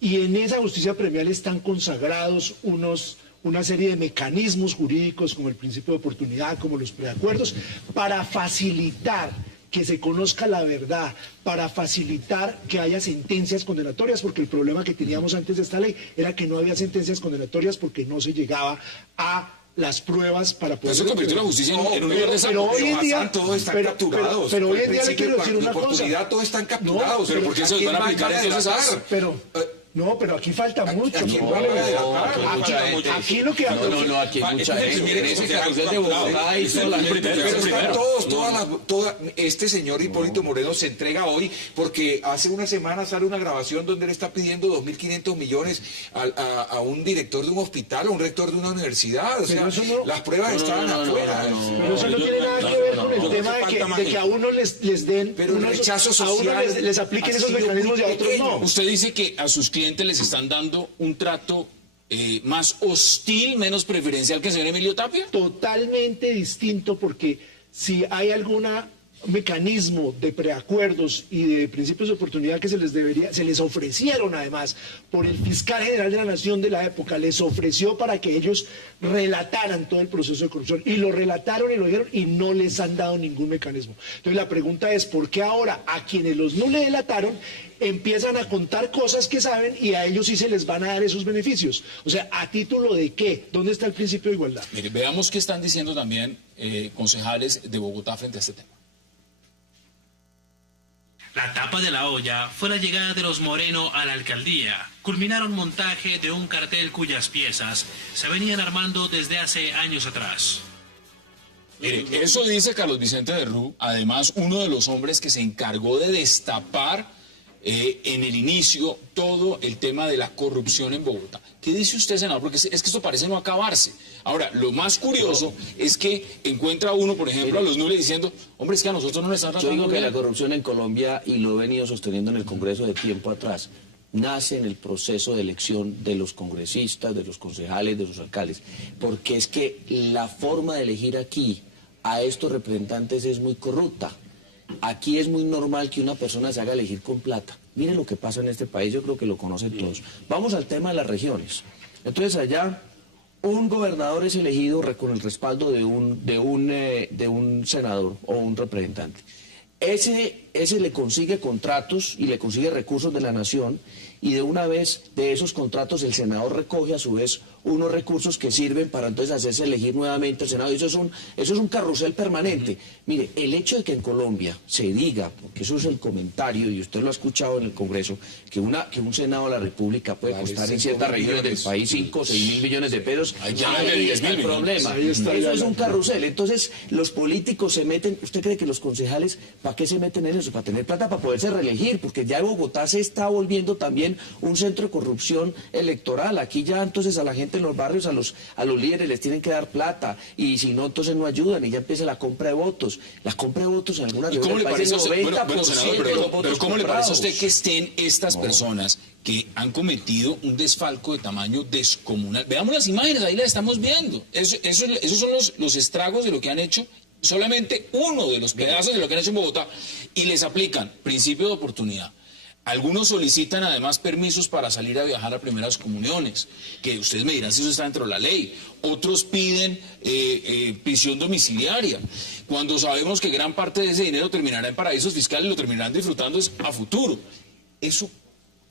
Y en esa justicia premial están consagrados una serie de mecanismos jurídicos como el principio de oportunidad, como los preacuerdos, para facilitar que se conozca la verdad, para facilitar que haya sentencias condenatorias, porque el problema que teníamos antes de esta ley era que no había sentencias condenatorias porque no se llegaba a las pruebas para poder... Eso convirtió la justicia en un lugar de pero hoy en día... todos están capturados. Pero hoy en día le quiero decir de una cosa. oportunidad todos están capturados. pero ¿por qué se los van a aplicar entonces a eso? Pero aquí falta mucho. aquí Aquí lo que... No, aquí hay mucha gente. En ese carrusel de Bogotá y este señor Hipólito Moreno se entrega hoy porque hace una semana sale una grabación donde él está pidiendo 2.500 millones a un director de un hospital, a un rector de una universidad. O sea, las pruebas estaban afuera. Pero eso no tiene nada que ver con el tema de que a uno les den... Pero el rechazo social... A uno les apliquen esos mecanismos y a otros no. Usted dice que a sus clientes les están dando un trato más hostil, menos preferencial que el señor Emilio Tapia. Totalmente distinto, porque si hay algún mecanismo de preacuerdos y de principios de oportunidad que se les ofrecieron además por el fiscal general de la Nación de la época, les ofreció para que ellos relataran todo el proceso de corrupción, y lo relataron y lo dieron y no les han dado ningún mecanismo. Entonces la pregunta es, ¿por qué ahora a quienes no le delataron empiezan a contar cosas que saben y a ellos sí se les van a dar esos beneficios? O sea, ¿a título de qué? ¿Dónde está el principio de igualdad? Mire, veamos qué están diciendo también concejales de Bogotá frente a este tema. La tapa de la olla fue la llegada de los Moreno a la alcaldía. Culminaron montaje de un cartel cuyas piezas se venían armando desde hace años atrás. Mire, eso dice Carlos Vicente de Rú, además uno de los hombres que se encargó de destapar en el inicio todo el tema de la corrupción en Bogotá. ¿Qué dice usted, senador? Porque es que esto parece no acabarse. Ahora, lo más curioso es que encuentra uno, por ejemplo, a los Nule diciendo, hombre, es que a nosotros no nos están tratando bien. Yo digo que bien. la corrupción en Colombia, y lo he venido sosteniendo en el Congreso de tiempo atrás, nace en el proceso de elección de los congresistas, de los concejales, de los alcaldes, porque es que la forma de elegir aquí a estos representantes es muy corrupta. Aquí es muy normal que una persona se haga elegir con plata. Miren lo que pasa en este país, yo creo que lo conocen todos. Vamos al tema de las regiones. Entonces allá un gobernador es elegido con el respaldo de un senador o un representante. Ese le consigue contratos y le consigue recursos de la nación, y de una vez de esos contratos el senador recoge a su vez unos recursos que sirven para entonces hacerse elegir nuevamente al Senado. Y eso es un carrusel permanente. Mire, el hecho de que en Colombia se diga, porque eso es el comentario, y usted lo ha escuchado en el Congreso, que un Senado de la República puede costar en ciertas regiones del país 5 o 6 mil millones de pesos, ahí está el problema. Eso es un carrusel. Entonces los políticos se meten. ¿Usted cree que los concejales, para qué se meten en eso? Para tener plata, para poderse reelegir, porque ya Bogotá se está volviendo también un centro de corrupción electoral. Aquí ya entonces a la gente en los barrios, a los líderes les tienen que dar plata, y si no, entonces no ayudan, y ya empieza la compra de votos. La compra de votos en algunas regiones del país es 90%. Pero ¿cómo le parece a usted que estén estas personas que han cometido un desfalco de tamaño descomunal? Veamos las imágenes, ahí las estamos viendo. Esos son los estragos de lo que han hecho, solamente uno de los pedazos de lo que han hecho en Bogotá, y les aplican principio de oportunidad. Algunos solicitan además permisos para salir a viajar a primeras comuniones, que ustedes me dirán si eso está dentro de la ley. Otros piden prisión domiciliaria, cuando sabemos que gran parte de ese dinero terminará en paraísos fiscales y lo terminarán disfrutando a futuro. ¿Eso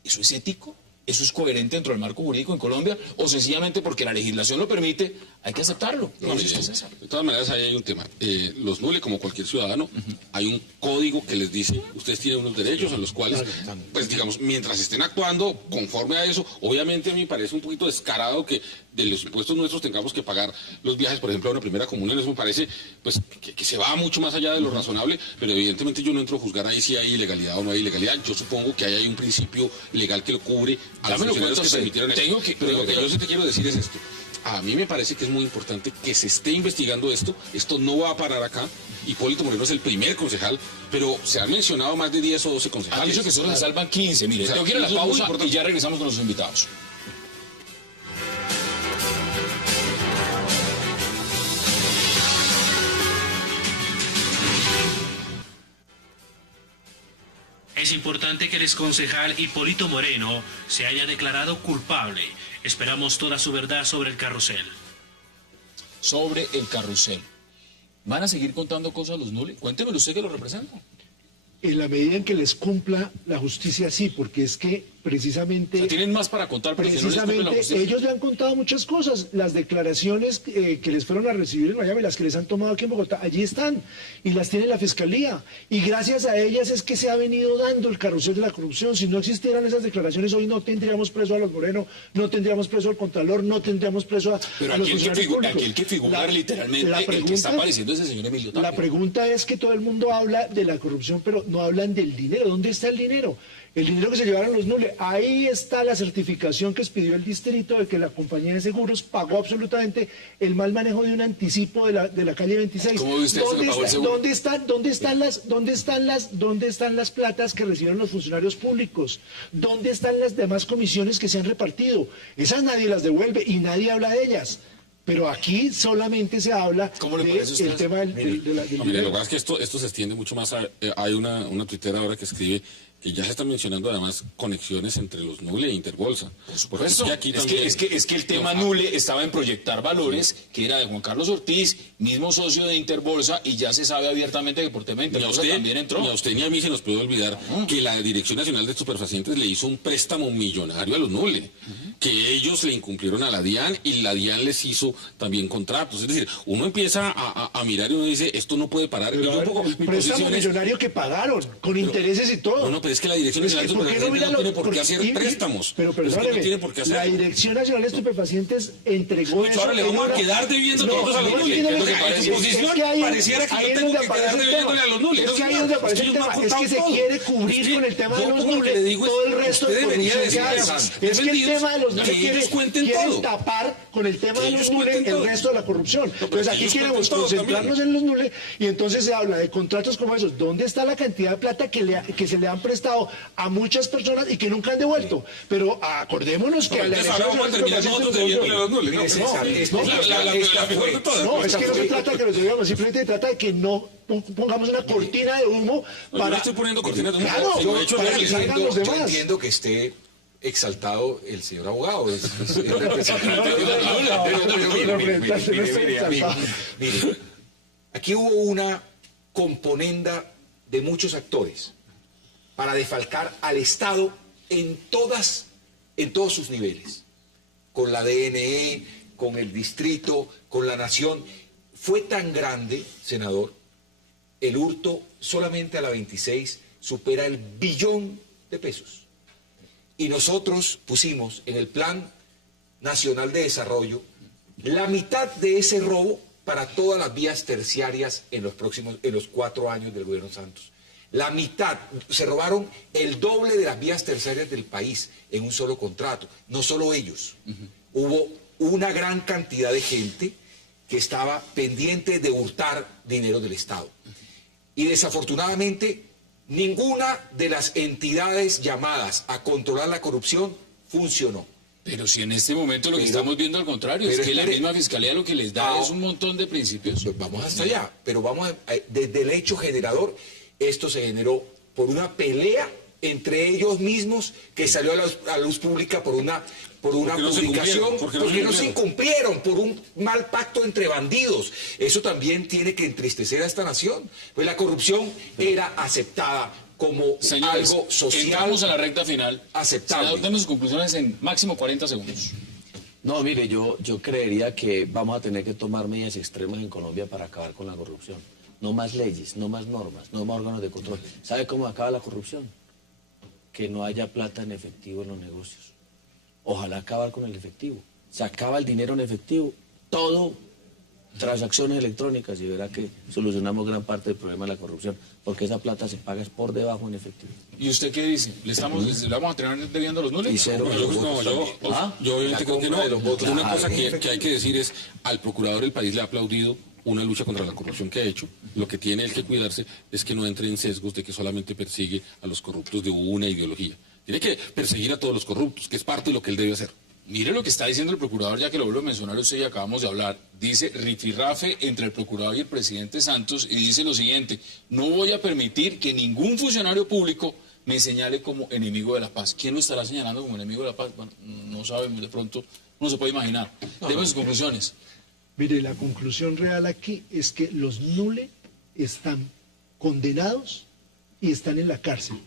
es ético? ¿Eso es coherente dentro del marco jurídico en Colombia? ¿O sencillamente porque la legislación lo permite, hay que aceptarlo? No, de todas maneras, ahí hay un tema. Los Nule, como cualquier ciudadano, hay un código que les dice, ustedes tienen unos derechos a los cuales, pues digamos, mientras estén actuando conforme a eso, obviamente a mí me parece un poquito descarado que de los impuestos nuestros tengamos que pagar los viajes, por ejemplo, a una primera comunión. Eso me parece pues que se va mucho más allá de lo razonable, pero evidentemente yo no entro a juzgar ahí si hay ilegalidad o no hay ilegalidad. Yo supongo que ahí hay un principio legal que lo cubre a los funcionarios que permitieron eso. Pero lo que yo sí te quiero decir es esto. A mí me parece que es muy importante que se esté investigando esto. Esto no va a parar acá. Hipólito Moreno es el primer concejal, pero se han mencionado más de 10 o 12 concejales. Han dicho que solo se salvan 15. Mire, tengo que ir a la pausa y ya regresamos con los invitados. Es importante que el exconcejal Hipólito Moreno se haya declarado culpable. Esperamos toda su verdad sobre el carrusel. Sobre el carrusel. ¿Van a seguir contando cosas los Nule? Cuéntemelo usted que lo representa. En la medida en que les cumpla la justicia, sí, porque es que precisamente... O sea, tienen más para contar, pero que no les tomen la Precisamente, justicia. ellos le han contado muchas cosas. Las declaraciones que les fueron a recibir en Miami, las que les han tomado aquí en Bogotá, allí están y las tiene la Fiscalía. Y gracias a ellas es que se ha venido dando el carrusel de la corrupción. Si no existieran esas declaraciones, hoy no tendríamos preso a los Moreno, no tendríamos preso al Contralor, no tendríamos preso Pero a los aquí funcionarios públicos. el que figura literalmente, el que está apareciendo es el señor Emilio Tapia. La pregunta es que todo el mundo habla de la corrupción, pero no hablan del dinero. ¿Dónde está el dinero? El dinero que se llevaron los Nule, ahí está la certificación que expidió el distrito de que la compañía de seguros pagó absolutamente el mal manejo de un anticipo de la calle 26. ¿Cómo ve usted eso que pagó el seguro? ¿Dónde están las platas que recibieron los funcionarios públicos? ¿Dónde están las demás comisiones que se han repartido? Esas nadie las devuelve y nadie habla de ellas. Pero aquí solamente se habla del tema del Mire, dinero. lo que pasa es que esto se extiende mucho más. Hay una tuitera ahora que escribe que ya se están mencionando además conexiones entre los Nule e Interbolsa. Por supuesto. Aquí Es que el tema Nule estaba en proyectar valores, que era de Juan Carlos Ortiz, mismo socio de Interbolsa, y ya se sabe abiertamente que por tema de Interbolsa también entró. Ni a usted ni a mí se nos puede olvidar que la Dirección Nacional de Estupefacientes le hizo un préstamo millonario a los Nule, que ellos le incumplieron a la DIAN y la DIAN les hizo también contratos. Es decir, uno empieza a mirar y uno dice, esto no puede parar. Pero, Yo un poco, mi préstamo posición es, millonario que pagaron, con intereses y todo. no, pero es que la Dirección Nacional de ¿por qué Estupefacientes no tiene por qué porque- hacer préstamos. Pero Es que no perdóneme, tiene por qué hacerlo. la Dirección Nacional de Estupefacientes entregó Pues ahora le vamos a quedar debiendo nosotros a los Nule. tiene Es lo que que- parece. es Posición que ahí- pareciera que ahí yo es tengo donde que quedar aparece el debiéndole tema. a los Nule. Es No, que ahí es señor, donde aparece es que el ellos tema. me han Es que se contado todo. quiere cubrir Es que con el tema de yo los como lo Nule que le digo es, todo el resto usted de debería corrupción que decir, hay. están Es que el vendidos, tema de los Nule que ellos quieren cuenten todo. tapar con el tema Que de los ellos Nule cuenten el todo. resto de la corrupción. Entonces aquí ellos queremos cuenten todo concentrarnos también. en los Nule y entonces se habla de contratos como esos. ¿Dónde está la cantidad de plata que se le han prestado a muchas personas y que nunca han devuelto? Pero acordémonos que a la Entonces ahora vamos a terminar nosotros debiéndole a los Nule. Mire, No, César, la mejor de todas. no, es que no se trata de que los debamos, simplemente se trata de que no pongamos una cortina de humo Yo para... no estoy poniendo cortinas de humo, Claro, sino hechos para que reales. salgan los yo demás. entiendo que esté exaltado el señor abogado, es representante de los Nule. Mire, aquí hubo una componenda de muchos actores para defalcar al Estado en todos sus niveles, con la DNE, con el distrito, con la nación. Fue tan grande, senador, el hurto solamente a la 26 supera el billón de pesos. Y nosotros pusimos en el Plan Nacional de Desarrollo la mitad de ese robo para todas las vías terciarias en los 4 años del gobierno Santos. La mitad, se robaron el doble de las vías terciarias del país en un solo contrato. No solo ellos, hubo una gran cantidad de gente que estaba pendiente de hurtar dinero del Estado. Y desafortunadamente, ninguna de las entidades llamadas a controlar la corrupción funcionó. Pero si en este momento lo que Pero- estamos viendo al contrario, es pero que la espere. misma Fiscalía lo que les da No. es un montón de principios. Pues vamos hasta allá, pero desde el hecho generador, esto se generó por una pelea entre ellos mismos que salió a la luz pública por una no se publicación, cumplieron? ¿Por qué porque no no se incumplieron, por un mal pacto entre bandidos. Eso también tiene que entristecer a esta nación. Pues la corrupción era aceptada como Señores, algo social. entramos a la recta final. aceptable. Senador, demos sus conclusiones en máximo 40 segundos. No, mire, yo creería que vamos a tener que tomar medidas extremas en Colombia para acabar con la corrupción. No más leyes, no más normas, no más órganos de control. ¿Sabe cómo acaba la corrupción? Que no haya plata en efectivo en los negocios. Ojalá acabar con el efectivo. Se acaba el dinero en efectivo, todo transacciones electrónicas y verá que solucionamos gran parte del problema de la corrupción, porque esa plata se paga es por debajo en efectivo. ¿Y usted qué dice? ¿Le vamos a terminar debiendo los Nules? Y cero. Yo obviamente creo que no. compra de los votos. Una Claro. cosa que hay que decir es, al procurador del país le ha aplaudido una lucha contra la corrupción que ha hecho. Lo que tiene él que cuidarse es que no entre en sesgos de que solamente persigue a los corruptos de una ideología. Tiene que perseguir a todos los corruptos, que es parte de lo que él debe hacer. Mire lo que está diciendo el procurador, ya que lo vuelvo a mencionar usted y acabamos de hablar. Dice rifirrafe entre el procurador y el presidente Santos y dice lo siguiente: no voy a permitir que ningún funcionario público me señale como enemigo de la paz. ¿Quién lo estará señalando como enemigo de la paz? Bueno, no sabemos, de pronto uno se puede imaginar. Demos sus conclusiones. Mire, la conclusión real aquí es que los Nule están condenados y están en la cárcel.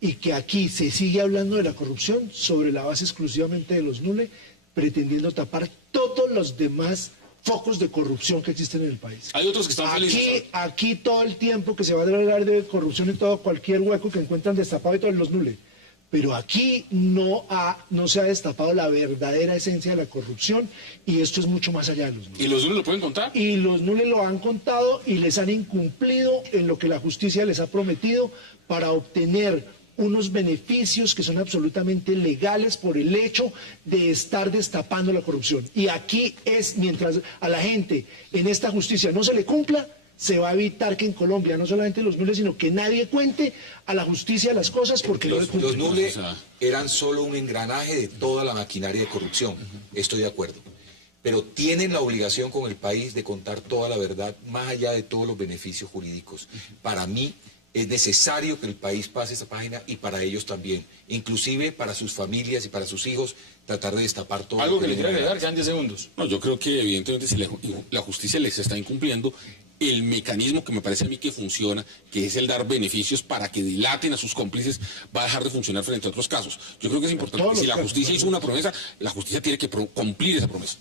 y que aquí se sigue hablando de la corrupción sobre la base exclusivamente de los NULE, pretendiendo tapar todos los demás focos de corrupción que existen en el país. Hay otros que están felices. Aquí todo el tiempo que se va a hablar de corrupción en todo cualquier hueco que encuentran destapado y todos los NULE. Pero aquí no se ha destapado la verdadera esencia de la corrupción y esto es mucho más allá de los NULE. ¿Y los NULE lo pueden contar? Y los NULE lo han contado y les han incumplido en lo que la justicia les ha prometido para obtener unos beneficios que son absolutamente legales por el hecho de estar destapando la corrupción. Y aquí es, mientras a la gente en esta justicia no se le cumpla, se va a evitar que en Colombia no solamente los NULE, sino que nadie cuente a la justicia las cosas porque no le cumplen. Los NULE eran solo un engranaje de toda la maquinaria de corrupción, estoy de acuerdo. Pero tienen la obligación con el país de contar toda la verdad, más allá de todos los beneficios jurídicos. Para mí es necesario que el país pase esta página y para ellos también, inclusive para sus familias y para sus hijos, tratar de destapar todo. Algo que le quiera agregar, quedan 10 segundos. No, yo creo que evidentemente si la justicia les está incumpliendo, el mecanismo que me parece a mí que funciona, que es el dar beneficios para que dilaten a sus cómplices, va a dejar de funcionar frente a otros casos. Yo creo que es importante que si la justicia hizo una promesa, la justicia tiene que cumplir esa promesa.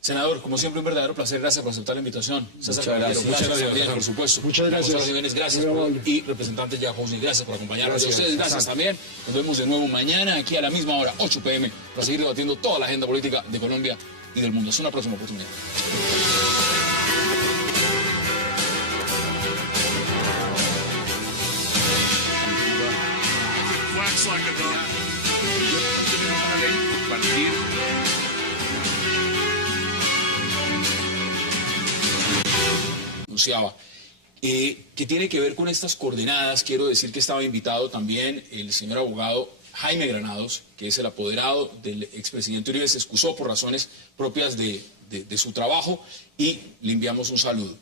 Senador, como siempre, un verdadero placer. Gracias por aceptar la invitación. César Caballero, Muchas gracias también, por supuesto. Muchas gracias. Gonzalo Jiménez, gracias. Y representante Jack Hosni, gracias por acompañarnos. Gracias. A ustedes, gracias también. Nos vemos de nuevo mañana, aquí a la misma hora, 8 p.m., para seguir debatiendo toda la agenda política de Colombia y del mundo. Es una próxima oportunidad. Anunciaba. Que tiene que ver con estas coordenadas. Quiero decir que estaba invitado también el señor abogado Jaime Granados, que es el apoderado del expresidente Uribe. Se excusó por razones propias de su trabajo y le enviamos un saludo.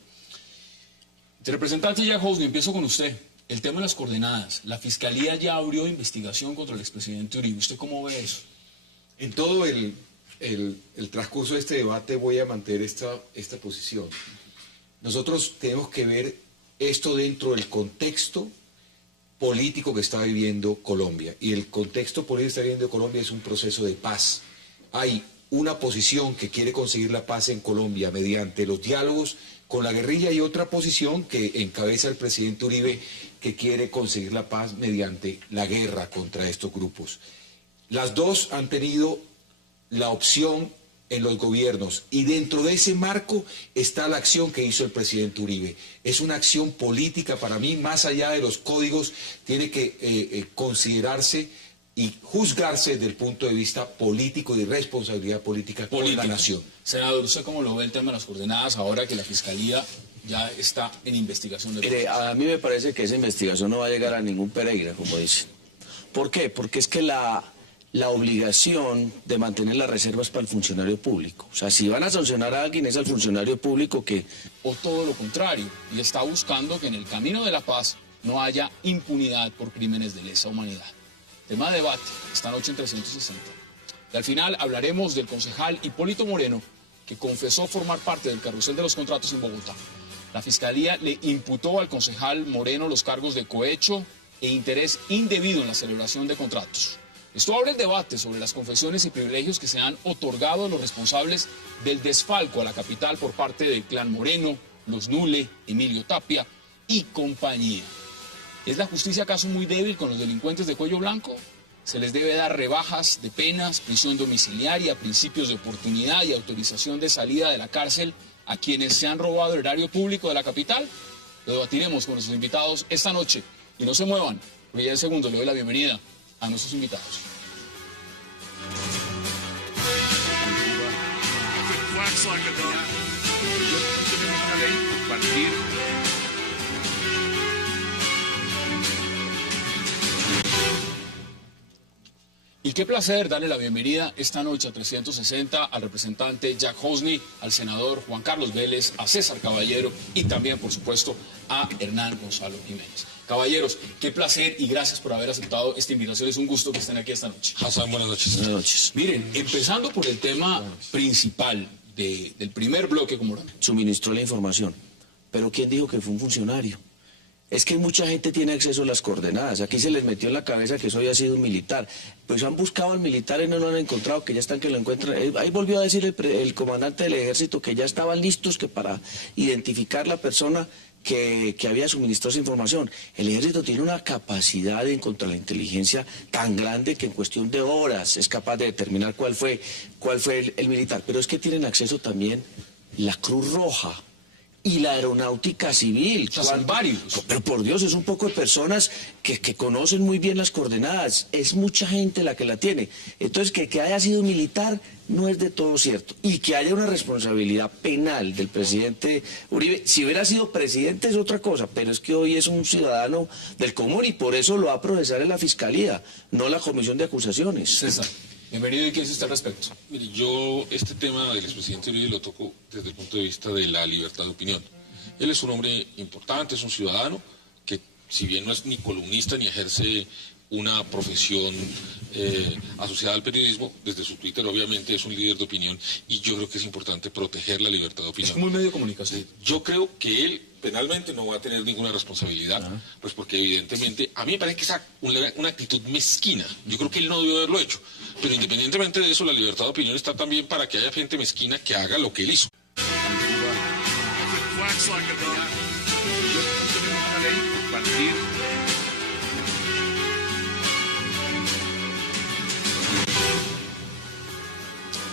Representante Jack Hosni, empiezo con usted. El tema de las coordenadas. La Fiscalía ya abrió investigación contra el expresidente Uribe. ¿Usted cómo ve eso? En todo el transcurso de este debate voy a mantener esta posición. Nosotros tenemos que ver esto dentro del contexto político que está viviendo Colombia. Y el contexto político que está viviendo Colombia es un proceso de paz. Hay una posición que quiere conseguir la paz en Colombia mediante los diálogos con la guerrilla y otra posición que encabeza el presidente Uribe que quiere conseguir la paz mediante la guerra contra estos grupos. Las dos han tenido la opción en los gobiernos y dentro de ese marco está la acción que hizo el presidente Uribe. Es una acción política para mí, más allá de los códigos, tiene que considerarse y juzgarse desde el punto de vista político y de responsabilidad política con la nación. Senador, ¿usted cómo lo ve el tema de las coordenadas ahora que la Fiscalía ya está en investigación de Mire, a mí me parece que esa investigación no va a llegar a ningún Pereira, como dicen. ¿Por qué? Porque es que la obligación de mantener las reservas para el funcionario público. O sea, si van a sancionar a alguien es al funcionario público que... O todo lo contrario, y está buscando que en el camino de la paz no haya impunidad por crímenes de lesa humanidad. Tema de debate, esta noche en 360. Y al final hablaremos del concejal Hipólito Moreno, que confesó formar parte del carrusel de los contratos en Bogotá. La Fiscalía le imputó al concejal Moreno los cargos de cohecho e interés indebido en la celebración de contratos. Esto abre el debate sobre las confesiones y privilegios que se han otorgado a los responsables del desfalco a la capital por parte del clan Moreno, los NULE, Emilio Tapia y compañía. ¿Es la justicia acaso muy débil con los delincuentes de cuello blanco? ¿Se les debe dar rebajas de penas, prisión domiciliaria, principios de oportunidad y autorización de salida de la cárcel a quienes se han robado el erario público de la capital? Lo debatiremos con nuestros invitados esta noche. Y no se muevan, porque ya en segundo le doy la bienvenida a nuestros invitados. Y qué placer darle la bienvenida esta noche a 360 al representante Jack Hosni, al senador Juan Carlos Vélez, a César Caballero y también, por supuesto, a Hernán Gonzalo Jiménez. Caballeros, qué placer y gracias por haber aceptado esta invitación. Es un gusto que estén aquí esta noche. Hassan, buenas noches. Buenas noches. Miren, empezando por el tema principal del primer bloque, como suministró la información. Pero ¿quién dijo que fue un funcionario? es que mucha gente tiene acceso a las coordenadas. Aquí se les metió en la cabeza que eso había sido un militar. Pues han buscado al militar y no lo han encontrado, que ya están que lo encuentran. Ahí volvió a decir el comandante del ejército que ya estaban listos que para identificar la persona que había suministrado esa información. El ejército tiene una capacidad en contrainteligencia tan grande que en cuestión de horas es capaz de determinar cuál fue el militar. Pero es que tienen acceso también la Cruz Roja y la Aeronáutica Civil. Son varios. Pero por Dios, es un poco de personas que conocen muy bien las coordenadas. Es mucha gente la que la tiene. Entonces, que haya sido militar no es de todo cierto. Y que haya una responsabilidad penal del presidente Uribe. Si hubiera sido presidente es otra cosa, pero es que hoy es un ciudadano del común y por eso lo va a procesar en la Fiscalía, no la Comisión de Acusaciones. César, bienvenido. ¿Y qué dice usted al respecto? Mire, yo este tema del expresidente Uribe lo toco desde el punto de vista de la libertad de opinión. Él es un hombre importante, es un ciudadano que, si bien no es ni columnista ni ejerce una profesión asociada al periodismo, desde su Twitter obviamente es un líder de opinión y yo creo que es importante proteger la libertad de opinión. Es como un medio de comunicación. Yo creo que él penalmente no va a tener ninguna responsabilidad, pues porque evidentemente a mí me parece que es una actitud mezquina. Yo creo que él no debió haberlo hecho, pero independientemente de eso, la libertad de opinión está también para que haya gente mezquina que haga lo que él hizo.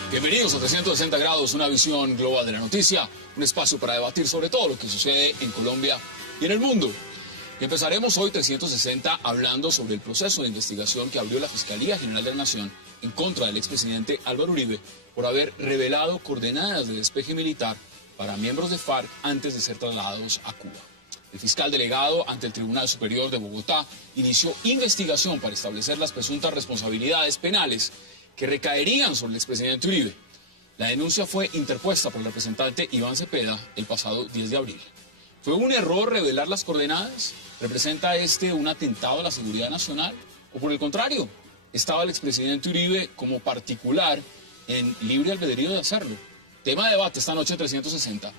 Bienvenidos a 360 grados, una visión global de la noticia, un espacio para debatir sobre todo lo que sucede en Colombia y en el mundo. Y empezaremos hoy 360 hablando sobre el proceso de investigación que abrió la Fiscalía General de la Nación en contra del expresidente Álvaro Uribe por haber revelado coordenadas de despeje militar para miembros de FARC antes de ser trasladados a Cuba. El fiscal delegado ante el Tribunal Superior de Bogotá inició investigación para establecer las presuntas responsabilidades penales que recaerían sobre el expresidente Uribe. La denuncia fue interpuesta por el representante Iván Cepeda el pasado 10 de abril. ¿Fue un error revelar las coordenadas? ¿Representa un atentado a la seguridad nacional? ¿O por el contrario, estaba el expresidente Uribe como particular en libre albedrío de hacerlo? Tema de debate esta noche 360.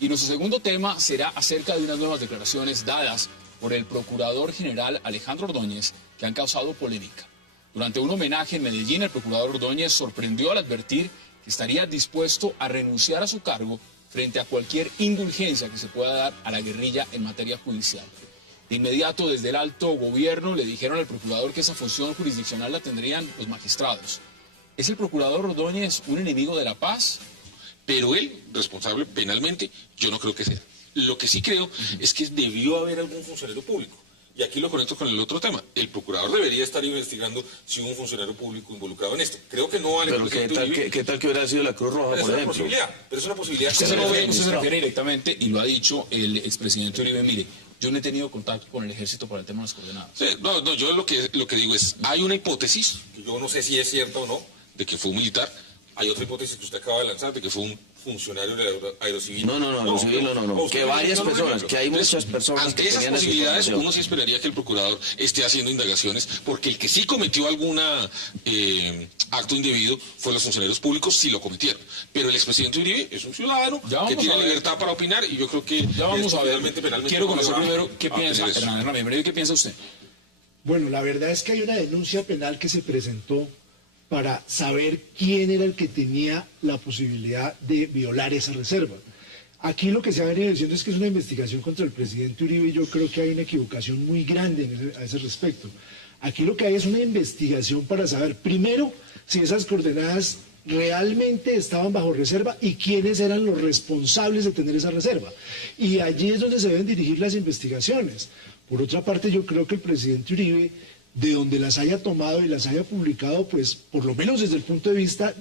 Y nuestro segundo tema será acerca de unas nuevas declaraciones dadas por el procurador general Alejandro Ordóñez que han causado polémica. Durante un homenaje en Medellín, el procurador Ordóñez sorprendió al advertir que estaría dispuesto a renunciar a su cargo frente a cualquier indulgencia que se pueda dar a la guerrilla en materia judicial. De inmediato, desde el alto gobierno, le dijeron al procurador que esa función jurisdiccional la tendrían los magistrados. ¿Es el procurador Ordóñez un enemigo de la paz? Pero él, responsable penalmente, yo no creo que sea. Lo que sí creo es que debió haber algún funcionario público. Y aquí lo conecto con el otro tema. El procurador debería estar investigando si hubo un funcionario público involucrado en esto. Creo que no vale. Pero ¿qué tal que hubiera sido la Cruz Roja, por ejemplo? Pero es una posibilidad. Usted se refiere directamente, y lo ha dicho el expresidente Uribe, mire, yo no he tenido contacto con el ejército para el tema de las coordenadas. Sí, no, yo lo que digo es, hay una hipótesis, que yo no sé si es cierta o no, de que fue un militar. Hay otra hipótesis que usted acaba de lanzar, de que fue un funcionario de Aerocivil. No, Aerocivil no. Que varias personas, que hay muchas personas que esas tenían esa posibilidades, información. uno sí esperaría que el procurador esté haciendo indagaciones, porque el que sí cometió alguna acto indebido fue los funcionarios públicos, sí lo cometieron. Pero el expresidente Uribe es un ciudadano que tiene libertad para opinar y yo creo que ya vamos a ver. Penalmente Quiero conocer primero qué piensa Hernán. Bienvenido, ¿qué piensa usted? Bueno, la verdad es que hay una denuncia penal que se presentó para saber quién era el que tenía la posibilidad de violar esa reserva. Aquí lo que se ha venido diciendo es que es una investigación contra el presidente Uribe y yo creo que hay una equivocación muy grande a ese respecto. Aquí lo que hay es una investigación para saber, primero, si esas coordenadas realmente estaban bajo reserva y quiénes eran los responsables de tener esa reserva. Y allí es donde se deben dirigir las investigaciones. Por otra parte, yo creo que el presidente Uribe, de donde las haya tomado y las haya publicado, pues por lo menos desde el punto de vista